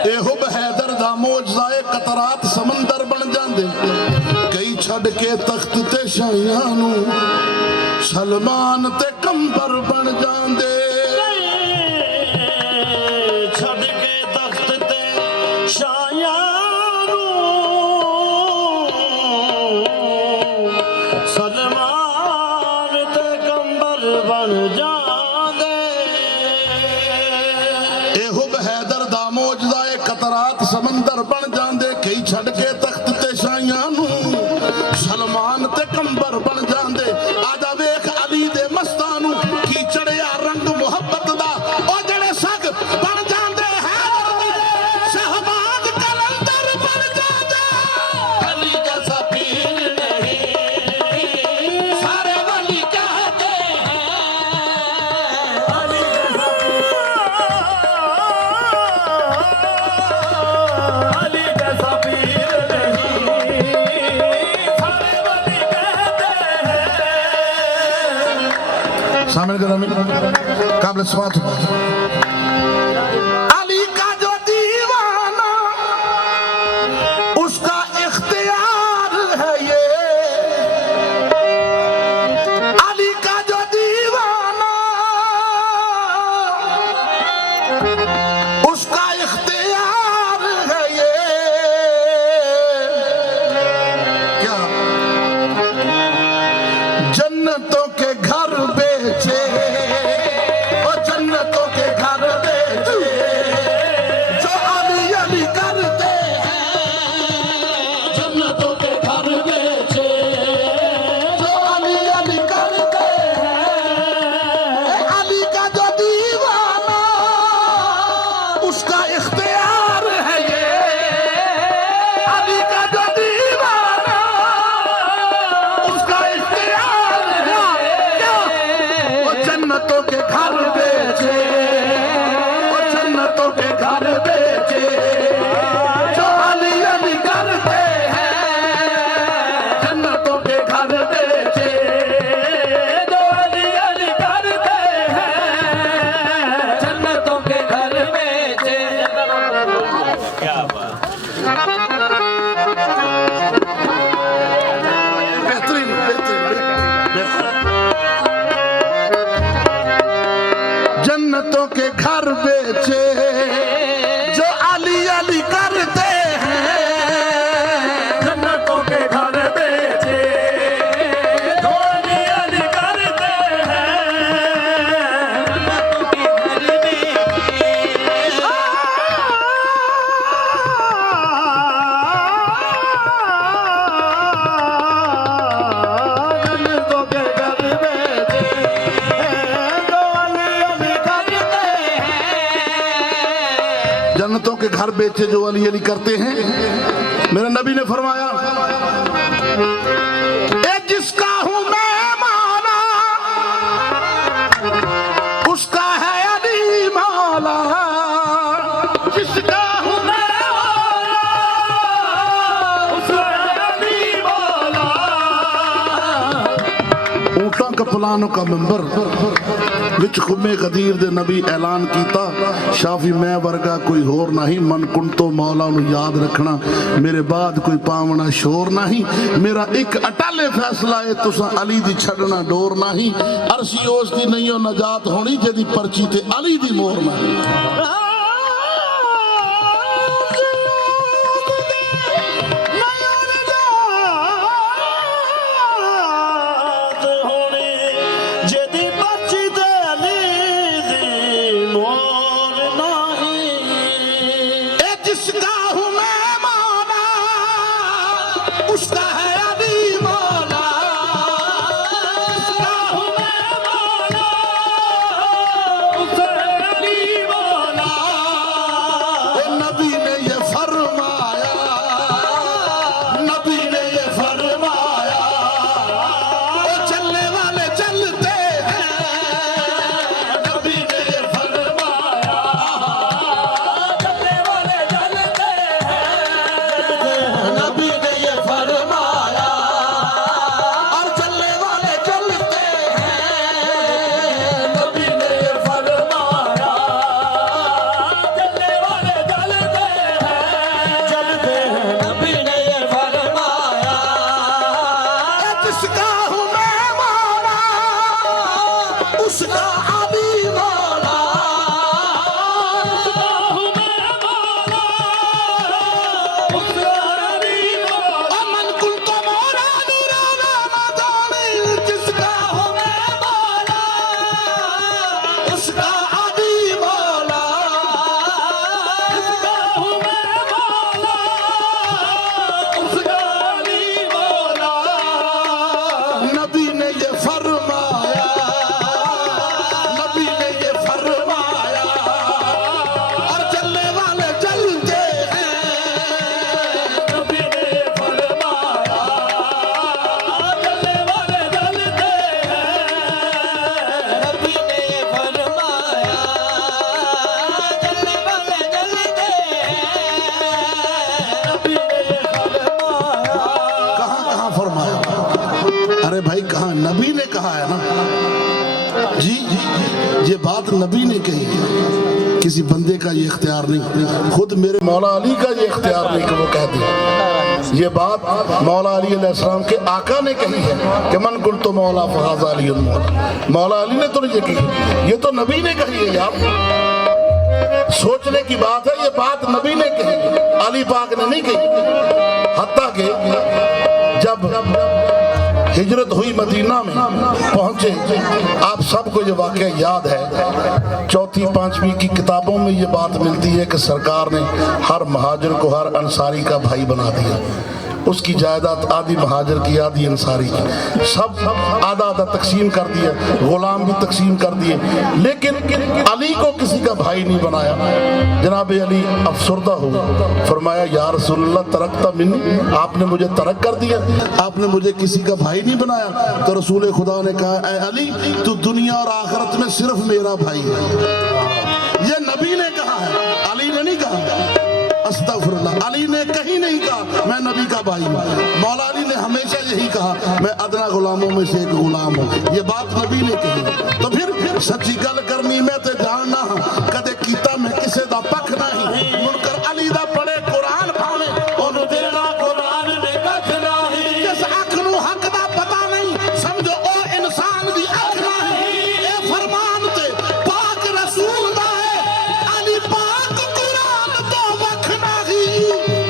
ਇਹੋ ਬਹੈਦਰ ਦਾ ਮੌਜਜ਼ਾ ਏ ਕਤਰਾਤ ਸਮੁੰਦਰ ਬਣ ਜਾਂਦੇ ਕਈ ਛੱਡ ਕੇ ਤਖਤ ਤੇ ਸ਼ਾਹੀਆਂ ਨੂੰ ਸਲਮਾਨ ਤੇ ਕੰਬਰ ਬਣ ਜਾਂਦੇ ਛੱਡ ਕੇ ਤਖਤ ਤੇ ਸ਼ਾਹਾਂ ਨੂੰ ਸਲਮਾਨ ਤੇ ਕੰਬਰ ਬਣ ਜਾਂਦੇ ਇਹੋ ਬਹੈਦਰ ਦਾ ਮੌਜਜ਼ਾ ਏ ਕਤਰਾਤ ਸਮੁੰਦਰ ਬਣ ਜਾਂਦੇ ਕਈ ਛੱਡ ਕੇ ਤਖਤ ਤੇ ਸ਼ਾਹੀਆਂ ਨੂੰ ਸਲਮਾਨ ਤੇ ਕੰਬਰ ਬਣ ਜਾਂਦੇ ਆਜਾ ਵੇਖ ਅਲੀ ਦੇ ਮਸਤਾਂ ਨੂੰ ਕੀ ਚੜਿਆ ਰੰਗ ਮੁਹੱਬਤ ਦਾ ਉਹ ਜਿਹੜੇ ਸਗ ਬਣ ਜਾਂਦੇ ਹੈ ਸ਼ਹਬਾਜ਼ ਕਲੰਦਰ ਬਣ ਜਾਂਦੇ ਅਲੀ ਜੈਸਾ ਪੀਰ ਨਹੀਂ ਸਾਰੇ ਵਲੀ ਕਹਤੇ हैं ਅਲੀ ਜੈਸਾ ਅਲੀ ਜੈਸਾ ਪੀਰ ਨਹੀਂ ਸਾਰੇ ਵਲੀ ਕਹਤੇ हैं शामिल काबिल स्वात अली का जो दीवाना उसका इख्तियार है ये अली का जो दीवाना उसका इख्तियार है ये क्या जन्नतों के घर बेचे और जन्नतों के घर बेचे जो अली अली करते हैं जन्नतों के घर बेचे जो अली अली करते हैं अली का जो दीवाना उसका इख्तियार है ये अली का जो दीवाना उसका इख्तियार है क्या वो जन्नतों के घर बेचे वो जन्नतों के घर बेचे जो अली अली करते हैं जन्नतों के घर बेचे जो अली अली करते हैं जन्नतों के घर बेचे क्या बात बेहतरीन जन्नतों के घर बेचे जो अली अली करते हैं जन्नतों के घर बेचे जो अली अली करते हैं जन्नतों के घर बेचे जन्नतों के घर बेचे जो अली अली करते हैं मेरे नबी ने फरमाया ए जिसका हूं मैं मौला उसका है अली मौला जिसका हूं मैं ऊंटा कपलानों का मंबर विच खुमे कदीर दे नबी ऐलान कीता शाफी मैं वर्गा कोई होर नहीं मन कुन तो मौला नु याद रखना मेरे बाद कोई पावना शोर नहीं मेरा एक अटल फैसला है तुसा अली दी छड़ना डोर नहीं अरशी ओस दी नहीं हो नजात होनी जेदी पर्ची ते अली दी मोहर नहीं जिसका हूं मैं मौला उसका है अली मौला जिसका हूं मैं मौला उसका है अली मौला नबी ने ये फरमाया नबी ने ये फरमाया चलने वाले चलते हैं नबी ने ये फरमाया चलने वाले चलते हैं बात नबी ने कही है, किसी बंदे का ये इख्तियार नहीं, खुद मेरे मौला अली का ये इख्तियार नहीं कि वो कह दे। ये बात मौला अली अलैहिस्सलाम के आका ने कही है कि मन कुल तो मौला फहाज़ा अली मौला, मौला अली ने तो नहीं कही, ये तो नबी ने कही है यार। सोचने की बात है, ये बात नबी ने कही, अली पाक ने नहीं कही। हत्ता के जब हिजरत हुई मदीना में पहुंचे, आप सबको ये वाक़या याद है, चौथी पांचवी की किताबों में ये बात मिलती है कि सरकार ने हर महाजिर को हर अंसारी का भाई बना दिया। उसकी जायदाद आधी महाजिर की आधी अंसारी की, सब आधा आधा तकसीम कर दिया, गुलाम भी तकसीम कर दिए, लेकिन अली को किसी का भाई नहीं बनाया। जनाब अली अफसरदा हो, फरमाया या रसूलल्लाह तरकता मिन्नी, आपने मुझे तरक कर दिया, आपने मुझे किसी का भाई नहीं बनाया। तो रसूल खुदा ने कहा, ऐ अली तू दुनिया और आखिरत में सिर्फ मेरा भाई है। ये नबी ने कहा है, अली ने नहीं कहा। अस्तगफिरुल्लाह, अली ने कहीं नहीं कहा मैं नबी का भाई हूँ। मौला अली ने हमेशा यही कहा मैं अदना गुलामों में से एक गुलाम हूँ। ये बात नबी ने कही। तो फिर सच्ची गल करनी मैं ते जानना कदे कीता मैं किसे दा पख नहीं, मुनकर अली दा पढ़े कुरान भावे ओनु देना कुरान ने कख नहीं। जिस अख नू हक दा पता नहीं समझो ओ इंसान दी अख नहीं। ए फरमान ते पाक रसूल दा है, अली पाक कुरान तो वख नहीं।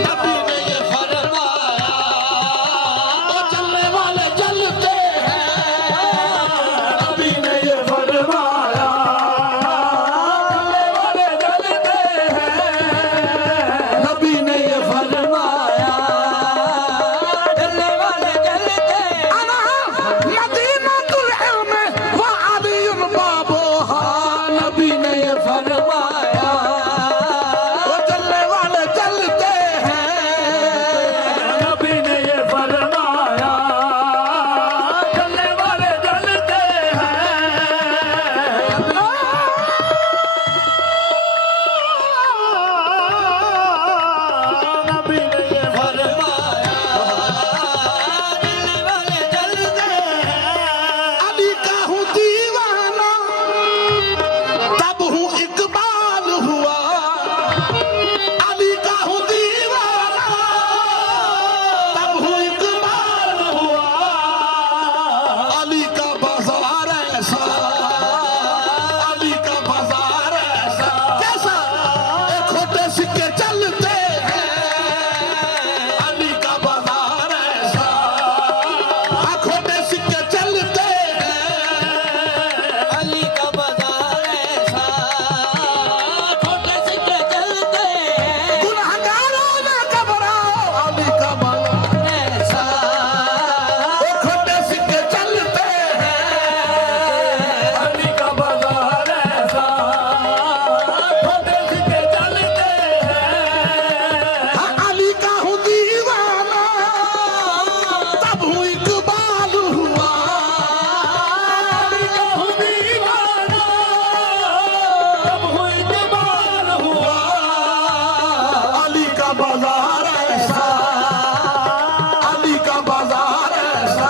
नबी ने ये फरमाया, ओ चलने वाले जलते हैं। नबी ने ये फरमाया, चलने वाले जलते हैं। नबी ने ये फरमाया, चलने वाले जलते हैं। अना मदीनतुल इल्म व अलीयुन बाबूहा। नबी ने ये फरमाया, वो चलने वाले चलते हैं। नबी ने ये फरमाया, चलने वाले चलते हैं। नबी ने ये फरमाया, चलने वाले चलते हैं। अली का हूँ दीवाना तब हूँ इकबाल हुआ। अली का हूँ दीवाना तब हूँ इकबाल हुआ। अली का बाजार ऐसा, अली का बाजार ऐसा कैसा, एक खोटे सिक्के चलते हैं। अली का बाजार ऐसा, खोटे सिक्के चलते हैं। अली का बाजार ऐसा, खोटे सिक्के चलते हैं। गुनहगारों में घबराओ, अली का बाजार ऐसा, खोटे सिक्के चलते हैं। अली का बाजार ऐसा, खोटे सिक्के चलते हैं। हाँ, अली का हूँ दीवाना तब हूँ इकबाल हुआ। अली का हूँ दीवाना, तब हूँ इकबाल हुआ। अली का बाजार ऐसा, अली का बाजार ऐसा,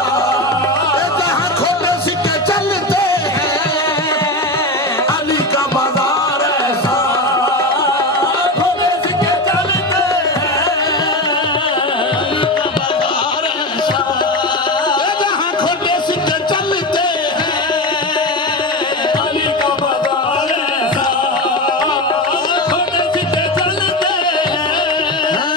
जहाँ खोटे सिक्के चलते हैं। अली का बाजार ऐसा, खोटे सिक्के चलते जहाँ खोटे सिक्के चलते हैं। अली का बाजार ऐसा, खोटे सिक्के चलते हैं।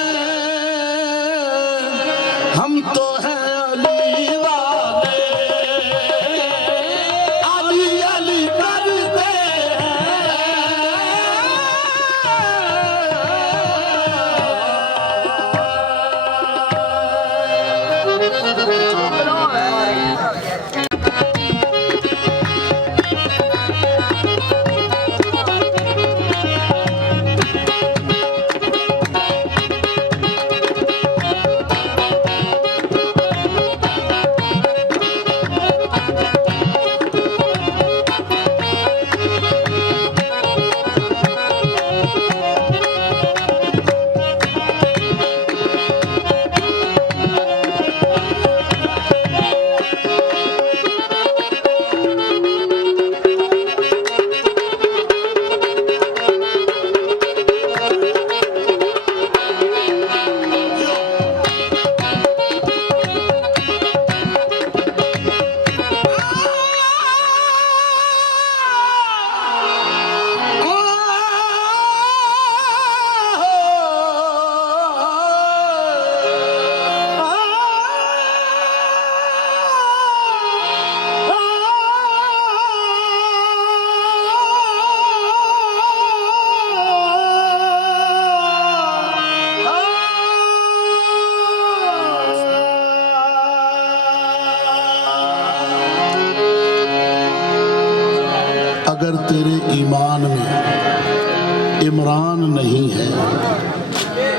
नहीं है,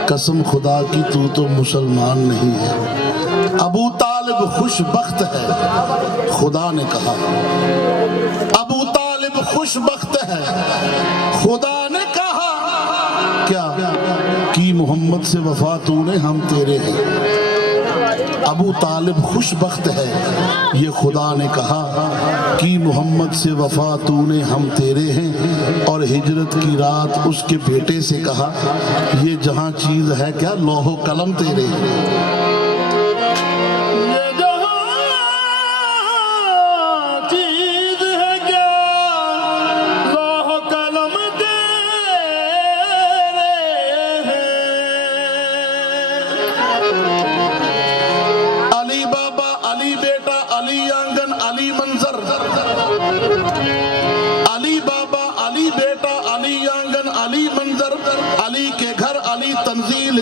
कसम खुदा की तू तो मुसलमान नहीं है। अबू तालिब खुशबख्त है, खुदा ने कहा। अबू तालिब खुशबख्त है, खुदा ने कहा। क्या की मोहम्मद से वफा तूने, हम तेरे हैं। अबू तालिब खुशबख्त है, ये खुदा ने कहा कि मोहम्मद से वफा तूने, हम तेरे हैं। और हिजरत की रात उसके बेटे से कहा, ये जहां चीज है क्या, लौहो कलम तेरे हैं।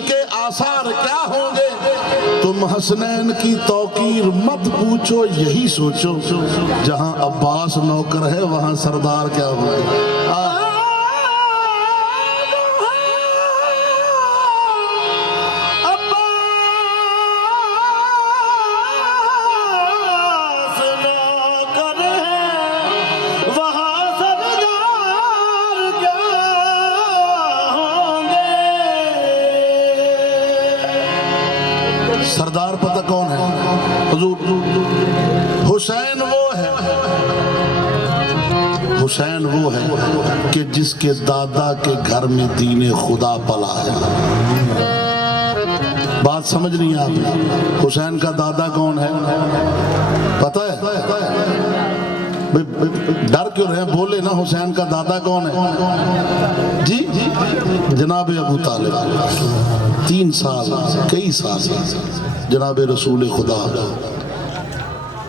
के आसार क्या होंगे, तुम हसनैन की तौकीर मत पूछो, यही सोचो जहां अब्बास नौकर है वहां सरदार क्या होगा। सरदार पता कौन है हुजूर? हुसैन वो है, हुसैन वो है कि जिसके दादा के घर में दीने खुदा पला है। बात समझ नहीं आपने? हुसैन का दादा कौन है पता है? डर क्यों रहे, बोले ना। हुसैन का दादा कौन है जी? जनाब अबू तालिब। 3 साल, कई साल जनाब रसूल खुदा।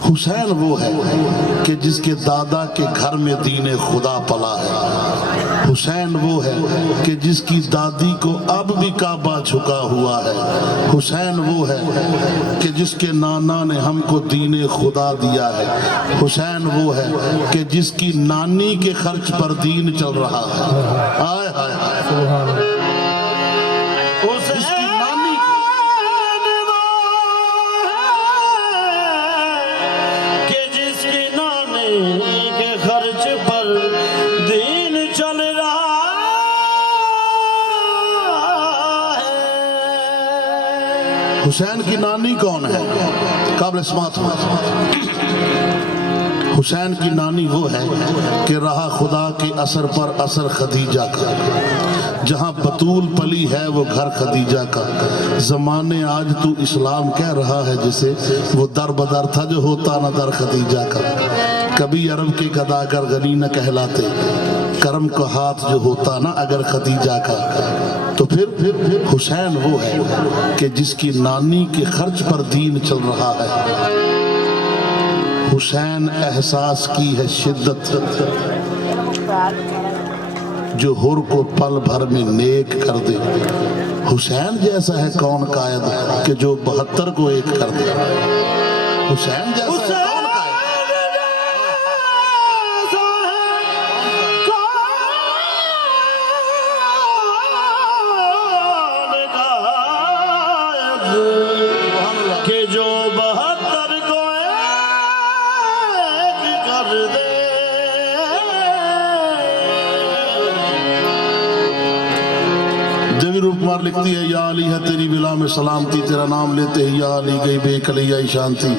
हुसैन वो है कि जिसके दादा के घर में दीने खुदा पला है। हुसैन वो है कि जिसकी दादी को अब भी काबा झुका हुआ है। हुसैन वो है कि जिसके नाना ने हमको दीने खुदा दिया है। हुसैन वो है कि जिसकी नानी के खर्च पर दीन चल रहा है। हाय हाय हाय, जिसकी नानी के जिसकी नानी के खर्च पर दीन चल रहा है। हुसैन की नानी कौन है? काबिल इस्मात। हुसैन की नानी वो है कि रहा खुदा के असर पर असर खदीजा का। जहां बतूल पली है वो घर खदीजा का। जमाने आज तू इस्लाम कह रहा है जिसे, वो दर बदर था जो होता न दर खदीजा का। कभी अरब के गदागर गनी न कहलाते, करम का हाथ जो होता ना अगर खदीजा का। तो फिर हुसैन वो है कि जिसकी नानी के खर्च पर दीन चल रहा है। हुसैन एहसास की है शिद्दत, जो हुर को पल भर में नेक कर दे। हुसैन जैसा है कौन कायद कि जो 72 को एक कर दे। हुसैन जैसा है कौन कायद? के जो 72 को एक कर दे। देवी रूप कुमार लिखती है, या अली है तेरी बिला में सलामती, तेरा नाम लेते ही या अली गई बेकलैया शांति।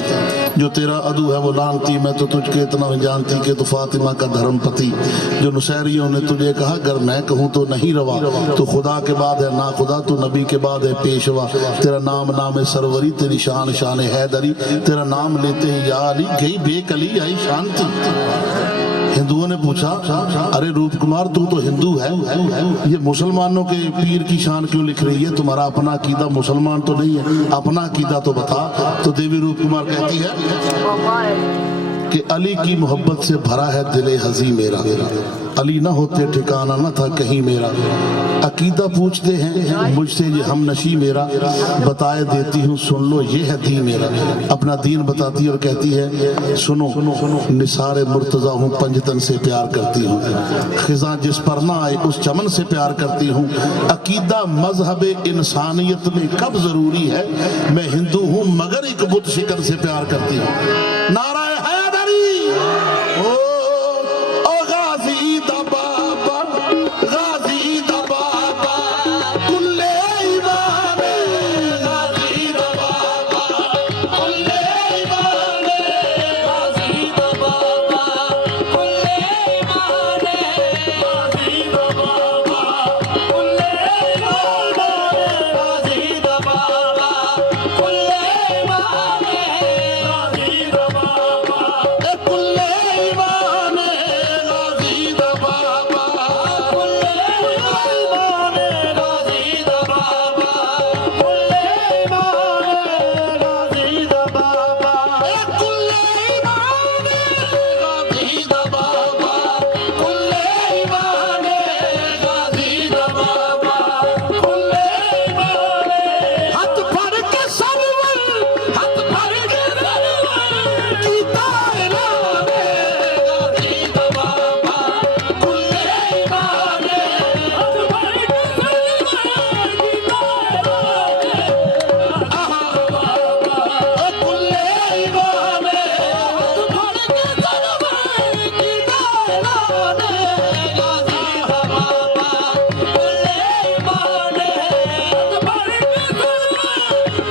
जो तेरा अदू है वो लानती, मैं तो तुझके इतना नहीं जानती कि तू फातिमा का धर्मपति। जो नुसैरियों ने तुझे कहा अगर मैं कहूँ तो नहीं रवा, तो खुदा के बाद है ना खुदा, तू नबी के बाद है पेशवा। तेरा नाम नाम सरवरी, तेरी शान शान हैदरी, तेरा नाम लेते ही या अली गई बेकली आई शांति। हिंदुओं ने पूछा, अरे रूप कुमार तू तो हिंदू है, ये मुसलमानों के पीर की शान क्यों लिख रही है? तुम्हारा अपना अकीदा मुसलमान तो नहीं है, अपना अकीदा तो बता। तो देवी रूप कुमार कहती है कि अली की मोहब्बत से भरा है दिले हजी मेरा, अली ना होते ठिकाना न था कहीं मेरा। अकीदा पूछते हैं मुझसे ये हम नशी मेरा, बताए देती हूँ सुन लो ये है दीन मेरा। अपना दीन बताती और कहती है सुनो निसारे मुर्तजा हूँ, पंजतन से प्यार करती हूँ, खिजा जिस पर ना आए उस चमन से प्यार करती हूँ। अकीदा मजहब इंसानियत में कब जरूरी है, मैं हिंदू हूँ मगर एक बुत शिकन से प्यार करती हूँ। नाराए हैदरी ओ गाजी दा बाबा, गाजी दा बाबा, कुल्ले ईमाने, गाजी दा बाबा, कुल्ले ईमाने, गाजी दा बाबा कुल्ले ईमाने, गाजी दा बाबा कुल्ले ईमाने, गाजी दा बाबा कुल्ले ईमाने, गाजी दा बाबा ए कुल्ले ईमाने, गाजी दा बाबा, कुल्ले ईमाने, गाजी दा बाबा कुल्ले ईमाने, गाजी दा बाबा ए कुल्ले ईमाने, गाजी दा बाबा, कुल्ले ईमाने, गाजी दा बाबा, कुल्ले ईमाने। हाथ फड़ के सरवर, हाथ फड़ के सरवर, कीता ऐलाने, गाजी दा बाबा, कुल्ले ईमाने, हाथ फड़ के सरवर, कीता ऐलाने, आहा बाबा, ओ कुल्ले ईमाने, हाथ फड़ के सरवर, कीता ऐलाने, गाजी दा बाबा, कुल्ले ईमाने, हाथ फड़ के सरवर,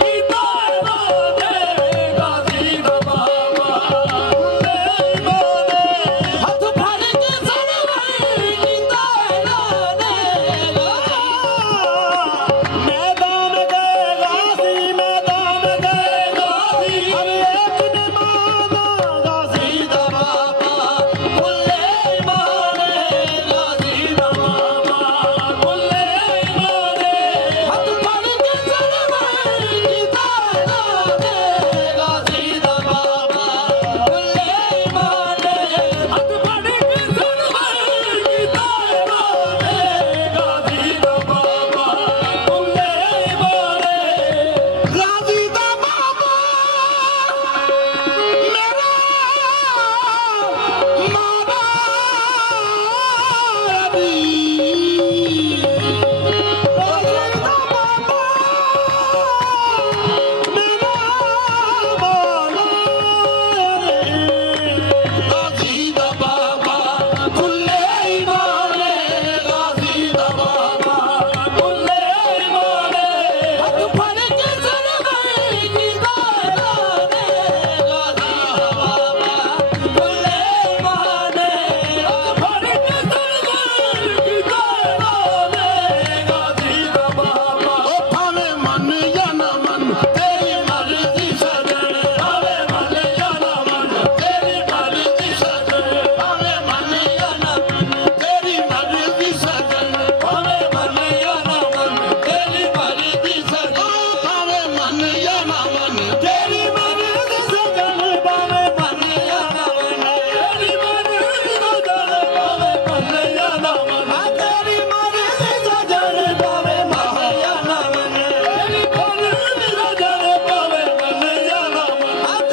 कीता ऐलाने, गाजी दा बाबा, कुल्ले ईमाने, हाथ फड़ के सरवर, कीता ऐलाने। मैदान गए गाजी, मैदान गए गाजी, हर एक ने माना गाजी दा बाबा, कुल्ले ईमाने, गाजी दा बाबा कुल्ले ईमाने, हाथ फड़ के सरवर कीता ऐलाने, गाजी दा बाबा कुल्ले ईमाने, हाथ फड़ के सरवर कीता ऐलाने, गाजी दा बाबा कुल्ले ईमाने। गाजी दा बाबा मेरा मामा अली, गाजी दा बाबा मेरा मामा अली, गाजी दा बाबा कुल्ले ईमाने, गाजी दा बाबा कुल्ले ईमाने। हाथ फड़ के सरवर कीता ऐलाने, गाजी दा बाबा कुल्ले ईमाने, हाथ फड़ के सरवर कीता ऐलाने, गाजी दा बाबा। ओ भावे मन या न मन तेरी मर्जी सजन, भावे मन या न मन तेरी मर्जी सजन, भावे मन या न मन तेरी मर्जी सजन, भावे मन या न मन तेरी मर्जी सजन, भावे मन या न मन तेरी मर्जी सजन, भावे मन या न मन तेरी मर्जी सजन, भावे मन या न मन तेरी मर्जी सजन, भावे मन या न मन तेरी मर्जी सजन, भावे मन या न मन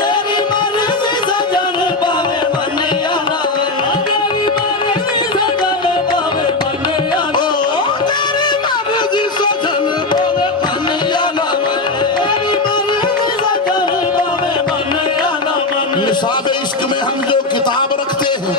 तेरी मर्जी सजन, भावे मन या न मन तेरी मर्जी सजन, भावे मन या न मन तेरी मर्जी सजन, भावे मन या न मन तेरी मर्जी सजन, भावे मन या न मन। निसाब इश्क में हम जो किताब रखते हैं,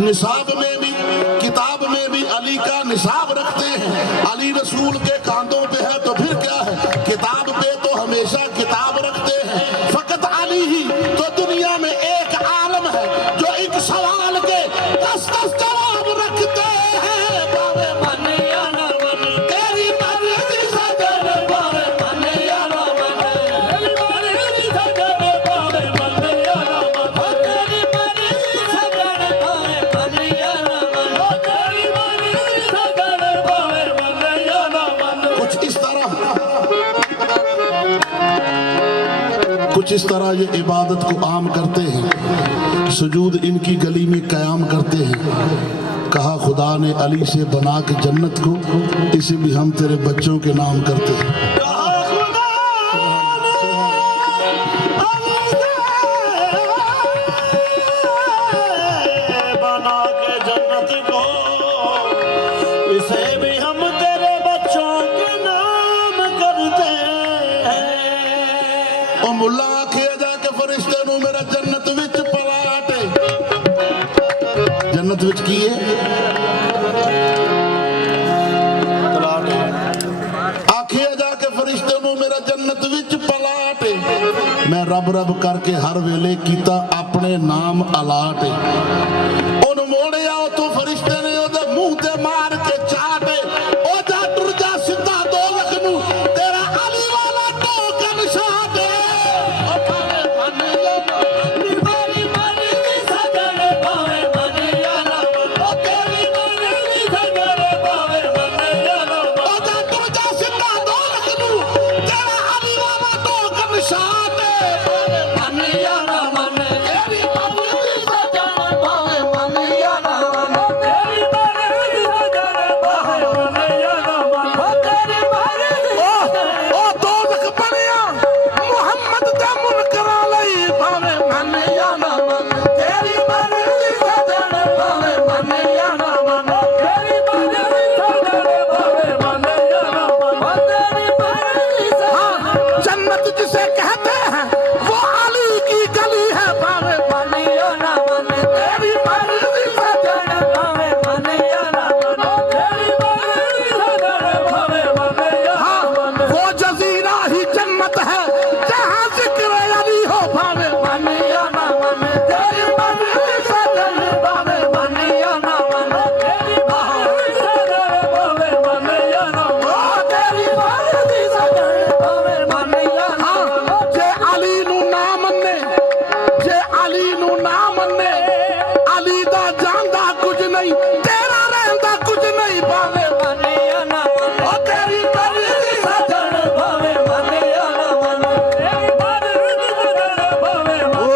निसाब में भी किताब में भी अली का निसाब रखते हैं। अली रसूल के कांधों पे है तो फिर क्या है, किताब पे तो हमेशा किताब रखते हैं। फकत अली ही तो दुनिया में एक आलम है जो एक सवाल के 10-10 जवाब रखते हैं। बाबे मन या न मन तेरी मर्जी सजन, बाबे मन या न मन तेरी मर्जी सजन, बाबे मन या न मन तेरी मर्जी सजन, बाबे मन या न मन तेरी मर्जी सजन, बाबे मन या न मन। कुछ इस तरह कुछ इस तरह ये इबादत को आम करते हैं, सुजूद इनकी गली में क़याम करते हैं। कहा खुदा ने अली से बना के जन्नत को, इसे भी हम तेरे बच्चों के नाम करते हैं। बना के जन्नत को, इसे भी हम तेरे बच्चों के नाम करते हैं। ओ मुल्ला आखिया जाके फरिश्ते नू मेरा जन्नत विच पलाटे, जन्नत विच की है आखिया जाके फरिश्ते नू मेरा जन्नत विच पलाटे, मैं रब रब करके हर वेले कीता अपने नाम अलाटे। ओन मोड़िया तो फरिश्ते ने ओदे मुंह ते मार के चाटे, ओ जा टुर जा सीधा दोज़ख नू, तेरा अली वाला टोकन छाटे। ओ भावे मन तेरी मर्ज़ी सजण भावे मन यारा, ओ तेरी मर्ज़ी सजण भावे मन यारा, ओ जा टुर जा सीधा दोज़ख नू, तेरा अली वाला टोकन छाटे। मन यारा मन, तेरी मर्ज़ी सजण भावे मन यारा मन, तेरी मर्ज़ी सजण भावे मन यारा मन, ओ तेरी मर्ज़ी ओ दोज़ख बनिया मुहम्मद दे मुनकरां लई, भावे मन यारा मन, तेरी मर्ज़ी सजण भावे मन यारा मन, तेरी मर्ज़ी सजण भावे मन यारा मन, ओ तेरी मर्ज़ी सजण जन्नत जिसे कहते हैं वो अली की गली है, भावे मन यारा मन, तेरी मर्ज़ी सजण भावे मन यारा मन, तेरी मर्ज़ी सजण भावे मन यारा मन, वो जजीरा ही जन्नत है जहाँ जिक्र अली हो, भावे मन यारा मन, तेरी मर्ज़ी सजण भावे मन यारा मन, तेरी मर्ज़ी सजण भावे मन यारा मन, ओ तेरी मर्ज़ी सजण भावे मन यारा मन, जे अली नू ना मन्ने, जे अली नू ना मन्ने, अली दा जानदा कुछ नहीं, तेरा रहंदा कुछ नहीं, भावे मन यारा मन, ओ तेरी मर्ज़ी सजण भावे मन यारा मन, तेरी मर्ज़ी सजण भावे मन,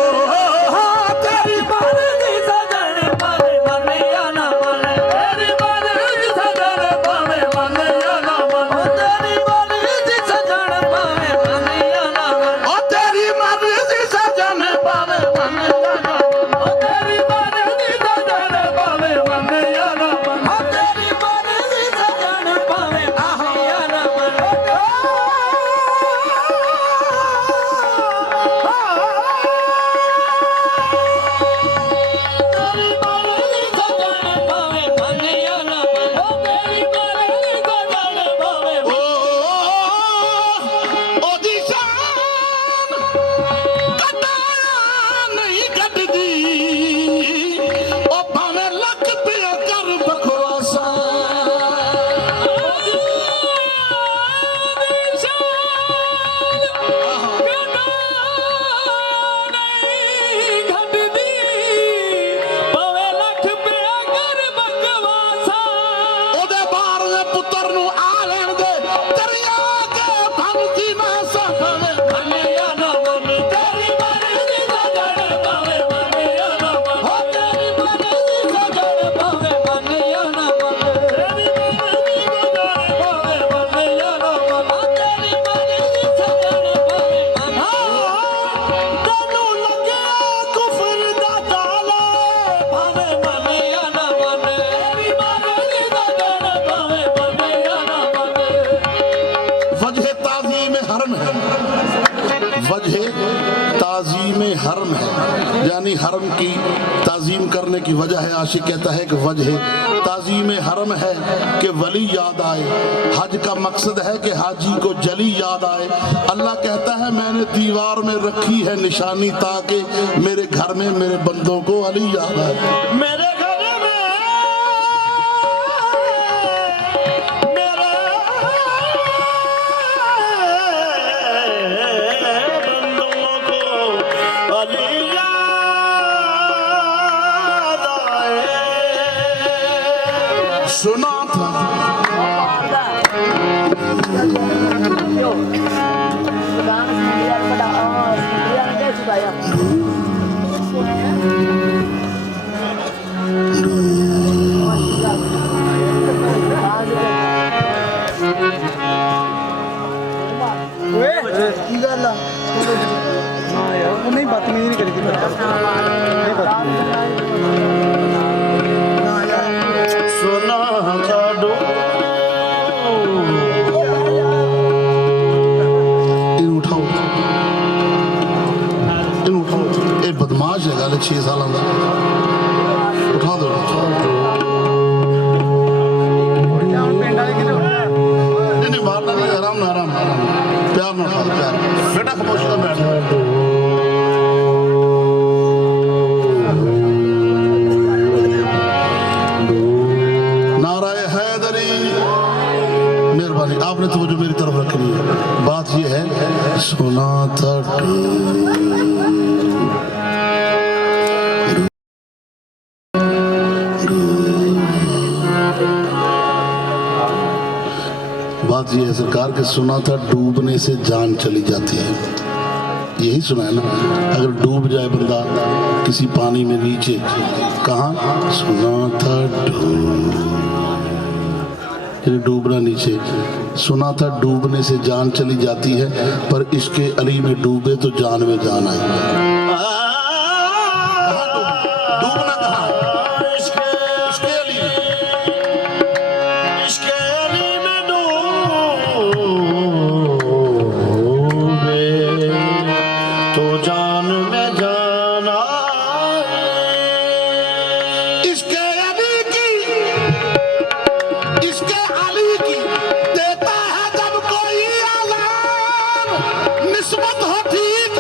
तेरी मर्ज़ी सजण भावे मन यारा मन, तेरी मर्ज़ी सजण भावे मन यारा मन, ओ तेरी मर्ज़ी सजण भावे मन यारा मन, ओ तेरी मर्ज़ी सजन भावे मन यारा मन, ओ तेरी मर्ज़ी सजण भावे मन यारा मन, ओ तेरी मर्ज़ी सजण भावे मन यारा मन, तेरी मर्ज़ी सजण भावे मन यारा मन, ओ तेरी मर्ज़ी सजण भावे मन, ओ दी शान कदा नहीं कटदी, ओ भावे लख पिया कर बकवासा। ओदे बार दे पुत्तर नू आ लेण दे, दरिया के भंती ना सफवे मन यारा मन, तेरी मर्ज़ी सजण भावे मन यारा मन, ओ तेरी मर्ज़ी सजण भावे मन यारा मन, तेरी मर्ज़ी सजण भावे मन यारा मन, ओ तेरी मर्ज़ी सजण भावे मन, तैनू लगे कुफर दा ताला, भावे मन यारा मन, तेरी मर्ज़ी सजण भावे मन यारा मन, वजह ताज़ीम हरम है, वजह ताज़ीम हरम है, यानी हरम की ताज़ीम करने की वजह है। आशिक कहता है कि वजह ताज़ीम हरम है कि वली याद आए, हज का मकसद है कि हाजी को जली याद आए। अल्लाह कहता है मैंने दीवार में रखी है निशानी ताकि मेरे घर में मेरे बंदों को अली याद आए। मेरे घर में मेरे बंदों को अली याद आए। सुना था Yo, vamos a estudiar para की गल आ हाँ यार वो नहीं बदतमीजी नहीं करी थी नहीं बदतमीजी ना यार सोना का डो इन उठाओ ये बदमाश है गल 6 साल का उठा दो पिंड वाले कितने नहीं मारना नहीं आराम ना आराम प्यार ना उठा दो प्यार बेटा खामोश कर बैठ नाराए हैदरी मेहरबानी आपने तो जो मेरी तरफ रखनी है बात ये है सुना था बात यह है सरकार के सुना था डूबने से जान चली जाती है यही सुना है ना अगर डूब जाए बंदा किसी पानी में नीचे कहाँ सुना था डूबना नीचे सुना था डूबने से जान चली जाती है पर इसके अली में डूबे तो जान में जान आई डूबना कहाँ इसके अली तो जान में जाना इसके अली की देता है जब कोई आज़ान निस्बत हो ठीक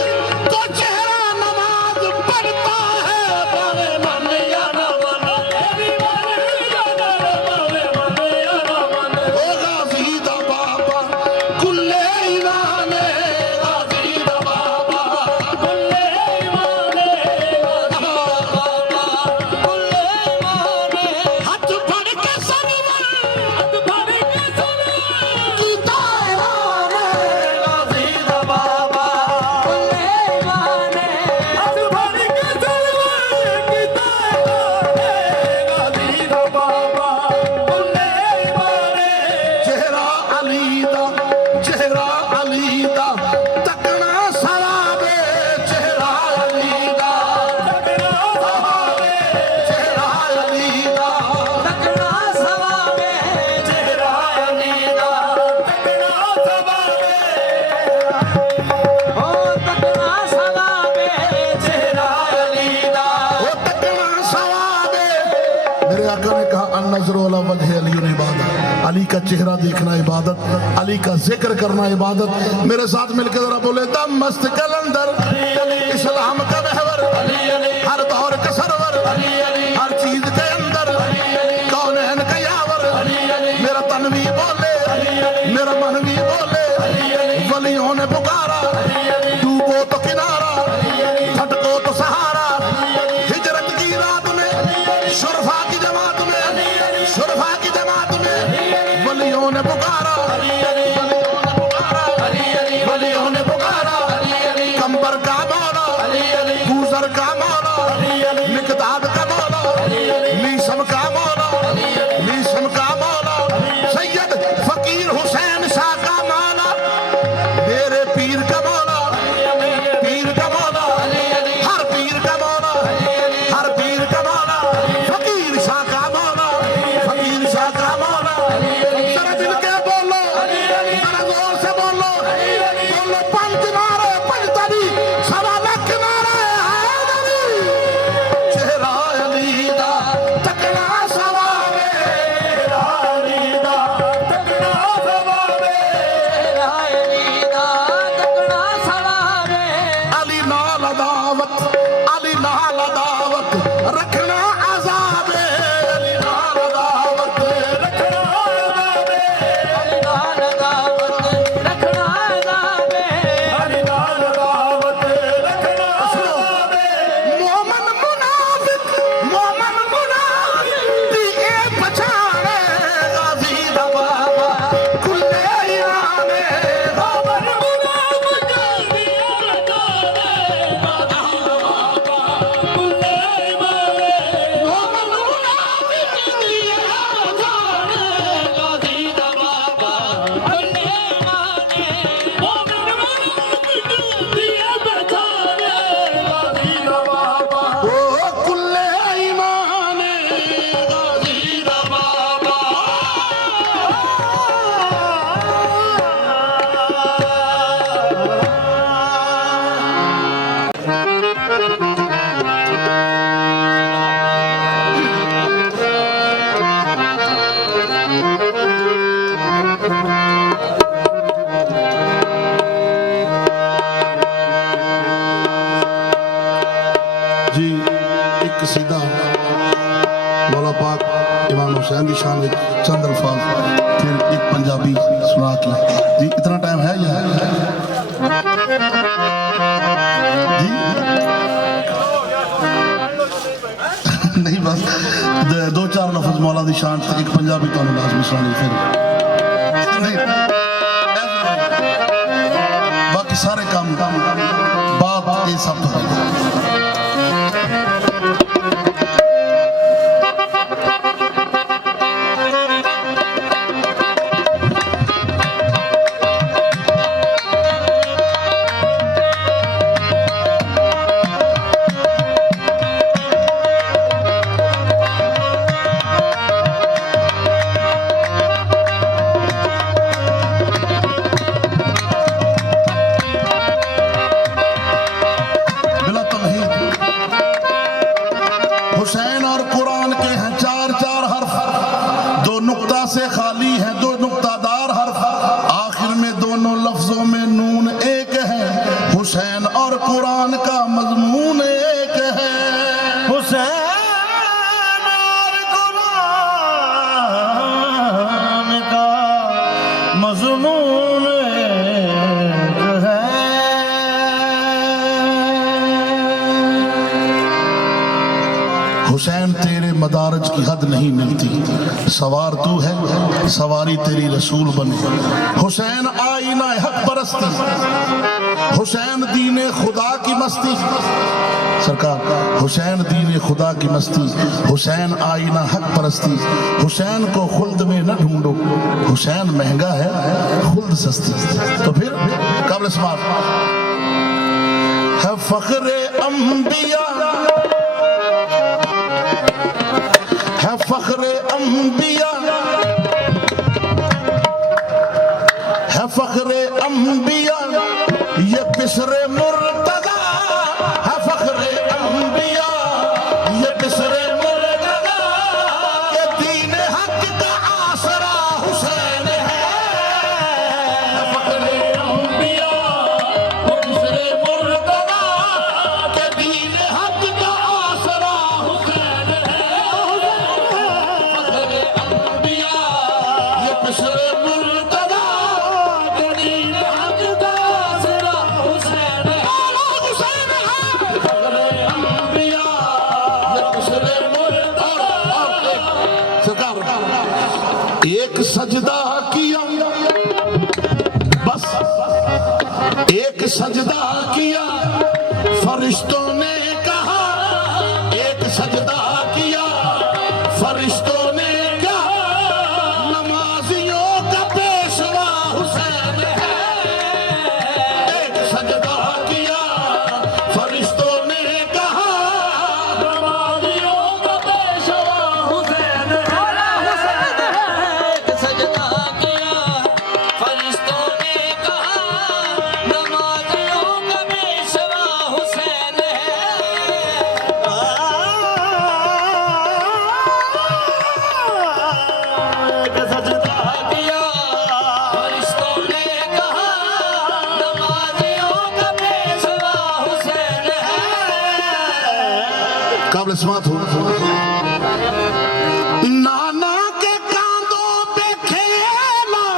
तो चेहरा नमाज पढ़ता है बावे मन या ना मन ओ गाज़ी दा बाबा कुल्ले ईमाने गाज़ी दा बाबा कुल्ले ईमाने हाथ फड़ के सरवर कीता इमाने गाज़ी दा बाबा चेहरा अली दा तकना सवाबे चेहरा अली दा चेहरा अली दा तकना सवाबे चेहरा अली दा तकना सवाबे ओ तकना सवाबे चेहरा अली दा वो तकना सवाबे मेरे आका ने कहा अन नजर वाला वजह अली इबादत अली का चेहरा देखना इबादत अली का जिक्र करना इबादत मेरे साथ मिलकर जरा बोले दम मस्त कलंदर इस्लाम का महवर हर दौर का सरवर हर चीज के अंदर कौन है का यावर मेरा तन भी बोले मेरा मन भी बोले वलियों ने पुकारा डूबो तो किनारा फटको तो सहारा हिजरत की रात में शुरफा की जमात में वलियों ने पुकारा वलियों ने पुकारा कंबर का मौला गूजर का मौला मिकदाद का मौला मीसम का मौला सैयद फकीर हुसैन शाह का मौला मेरे पीर का मौला हर पीर का मौला फकीर शाह का मौला जरा दिल के बोलो जरा जोर से बोलो पंच नारे पंचतरी सवा लख नारे हैदरी चेहरा अली दा तकना सवाबे चेहरा अली दा तकना सवाबे चेहरा अली दा तकना सवाबे अली नाल दावत रखना आजाबे अली नाल दावत रखना आजाबे अली नाल दावत रखना दावे हरि नाल दावत रखना मोमन मुनाफिक दी ए पछाने गाज़ी दा बाबा कुल्ले ईराने मोमन मुनाफिक दी ए पछाने गाज़ी दा बाबा हुसैन की शान में चंद अल्फाज, फिर एक पंजाबी सुना के जी। इतना टाइम है या जी? नहीं बस दो चार लफ्ज मौला दी शान से एक पंजाबी तो लाजमी सुनानी, फिर नहीं बाकी सारे काम बात ये सब तो हुसैन और कुरान के हैं चार चार हर्फ, दो नुक्ता से खाली है, दो नुक्तादार हर्फ, आखिर में दोनों लफ्जों में नून एक है। हुसैन और कुरान का मजमून एक है। हुसैन और कुरान का मजमून एक है। हुसैन तेरे मदारज की हद नहीं मिलती, सवार तू है सवारी तेरी रसूल बने। हुसैन आईना हक परस्ती, हुसैन दीने खुदा की मस्ती, सरकार हुसैन दीने खुदा की मस्ती, हुसैन आईना हक परस्ती। हुसैन को खुल्द में न ढूंढो, हुसैन महंगा है खुल्द सस्ती। तो फिर कब्ल समात है फख्रे अंबिया, है फख्रे अंबिया, है फख्रे अंबिया, ये बिसरे मुर्तदा, है फख्रे अंबिया, ये बिसरे मुर्तदा, ये दीन हक का आसरा हुसैन है। है फख्रे अंबिया, ये बिसरे मुर्तदा, ये दीन हक का आसरा हुसैन है। एक सजदा किया, बस एक सजदा किया, फरिश्तों ने कहा, एक सजदा किया, फरिश्तों ने कहा, नमाजियों का पेशवा हुसैन है। एक सजदा किया, फरिश्तों ने कहा, नमाजियों का पेशवा हुसैन है। काबिल समात हो। नाना के कांधों पे खेला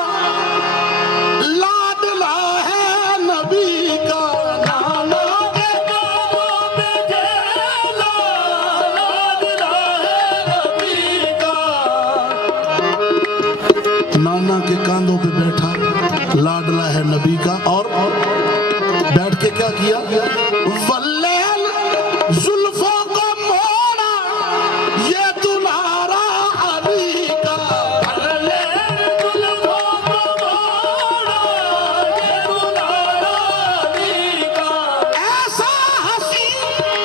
लाडला है नबी का, नाना के कांधों पे खेला लाडला है नबी का। नाना के कांधों पे बैठा लाडला है नबी का, और बैठ के क्या किया, वल्लैल जुल्फों को मोड़ा ये दुल्हारा अली का। वल्लैल जुल्फों को मोड़ा ये दुल्हारा अली का। ऐसा हंसी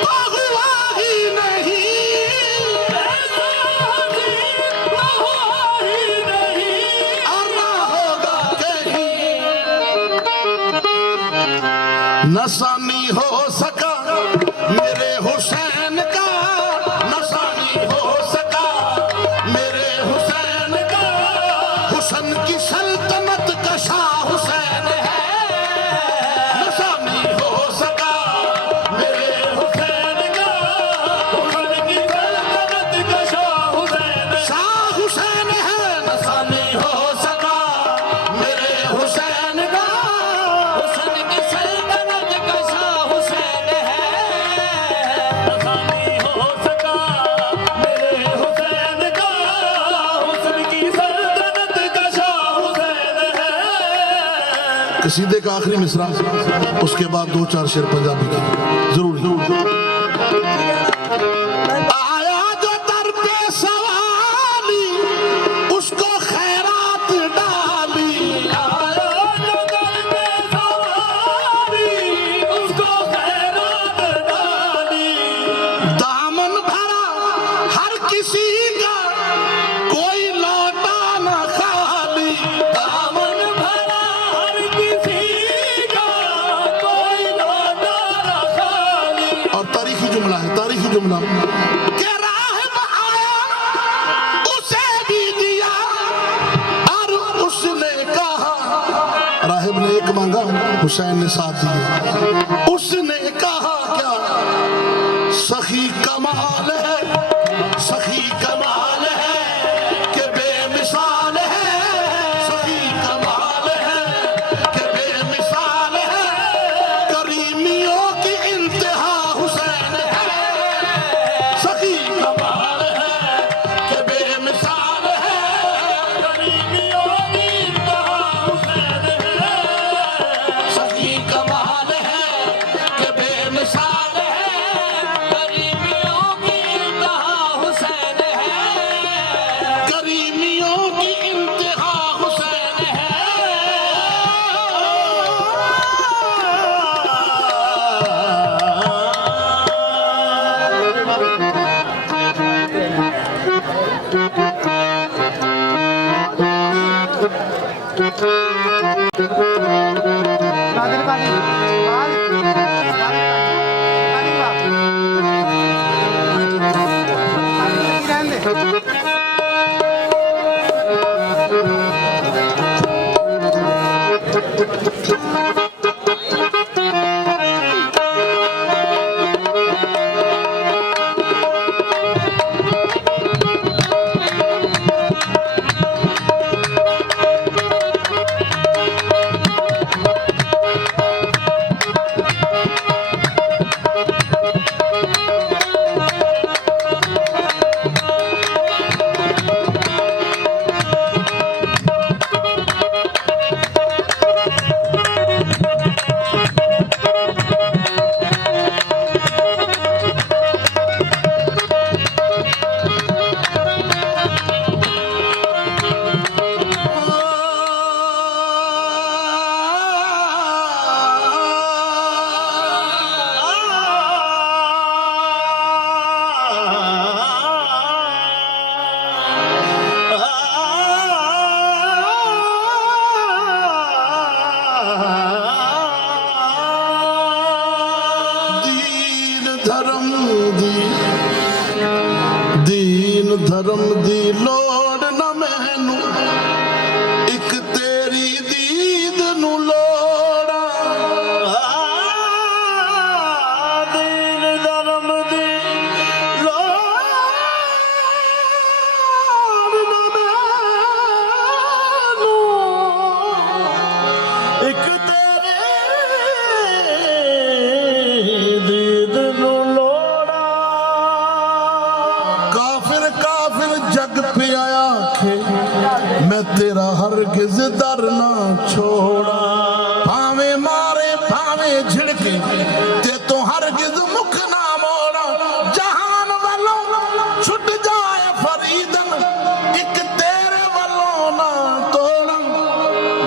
तो हुआ ही नहीं, ऐसा हंसी तो हुआ ही नहीं, और ना होगा कहीं। नसानी हो सका मेरे हुसैन का, नसानी हो सका मेरे हुसैन का। हुसन की सल्तनत का शाह हुसैन है। नसानी हो सका मेरे हुसैन का, हुसन की सल्तनत का शाह हुसैन। शाह हुसैन कसीदे का आखिरी मिसरा, उसके बाद 2-4 शेर पंजाबी के जरूर। आया जो दर पे सवाली उसको खैरात डाली, आया जो दर पे सवारी उसको खैरात डाली। दामन भरा हर किसी का कोई लौटा न खाली, दामन भरा हर किसी का कोई लौटा न खाली। और तारीखी जुमला है, तारीखी जुमला कि राहिब आया उसे भी दिया और उसने कहा, राहिब ने एक मांगा, हुसैन ने 7 दिए। उसने कहा क्या, सखी कमाल है, सखी कमाल है कि बेमिसाल है, सखी कमाल है कि बेमिसाल है, करीमियों की इंतहा हुसैन है, सखी कमाल है कि बेमिसाल है, करीमियों की इंतहा हुसैन है। सखी कमाल है कि बेमिसाल है, करीमियों की इंतहा हुसैन है। करीमियों की इंतहा हुसैन है। नादिर पानी धर्म दी लोड़ न मैनू, एक तेरी दीद नू लोड़ा, दीन धर्म दी लोड़ न मैनू, एक तेरे दीद नू लोड़ा। काफिर काफिर जग पे आया खे, मैं तेरा हरगिज दर ना छोड़ा, भावे मारे भावे झिड़के ते तो हरगिज मुख ना मोड़ा, जहान वालों छुट जाए फरीदन, एक तेरे वालों ना तोड़ा,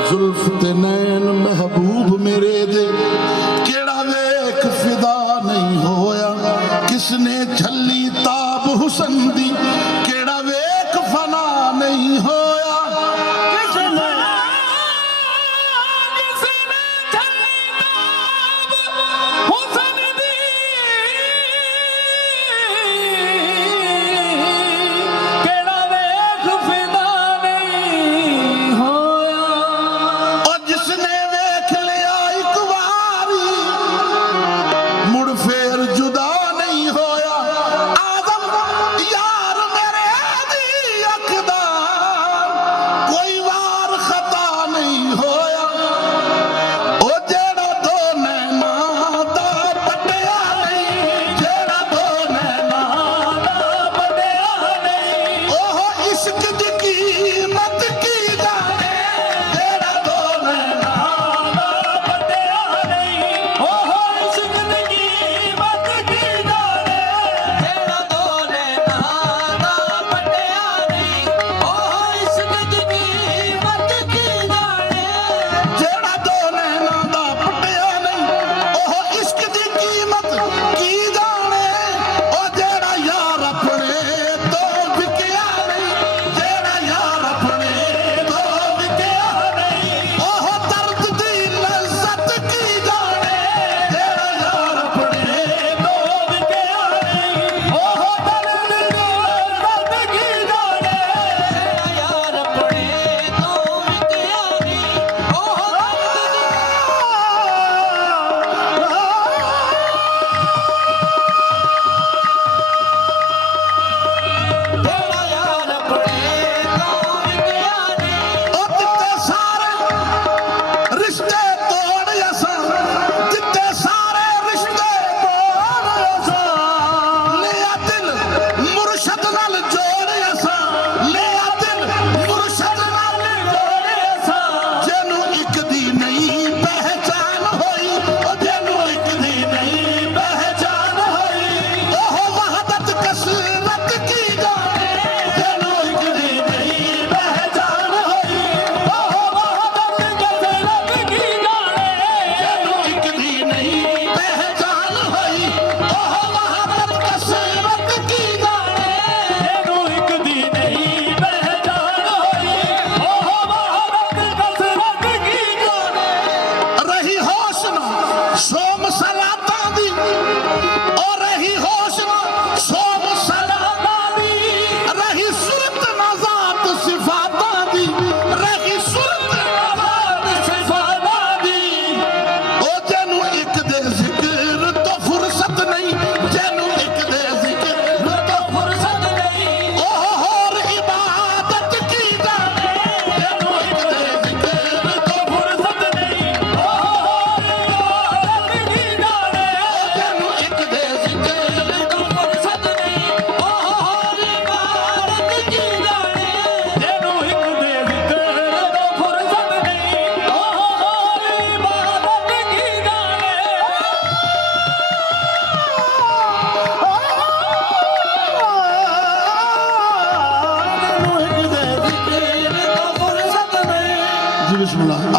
जुल्फ ते नैन महबूब मेरे दे, केड़ा वेख फिदा नहीं होया, किसने झल्ली ताब हुसन दी, केड़ा वेख फना नहीं होया, किसने हुसन दी, केड़ा वेख फिदा नहीं होया। और जिसने वेख लिया एक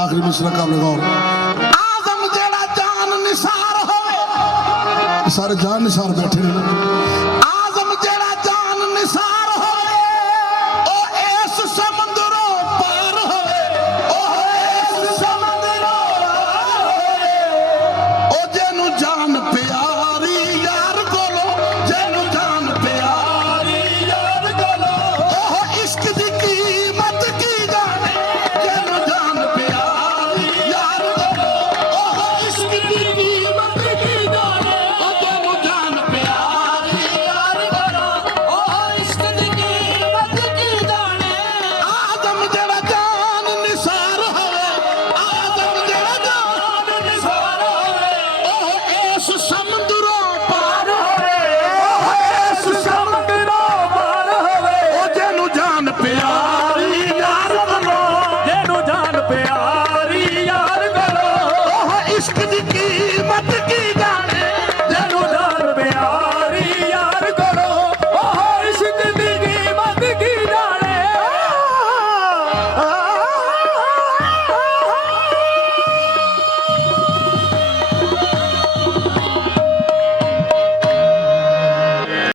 आखिरी मिसरा काबिल गौर आजम जेड़ा जान निसार होवे सारे जान निसार बैठे ने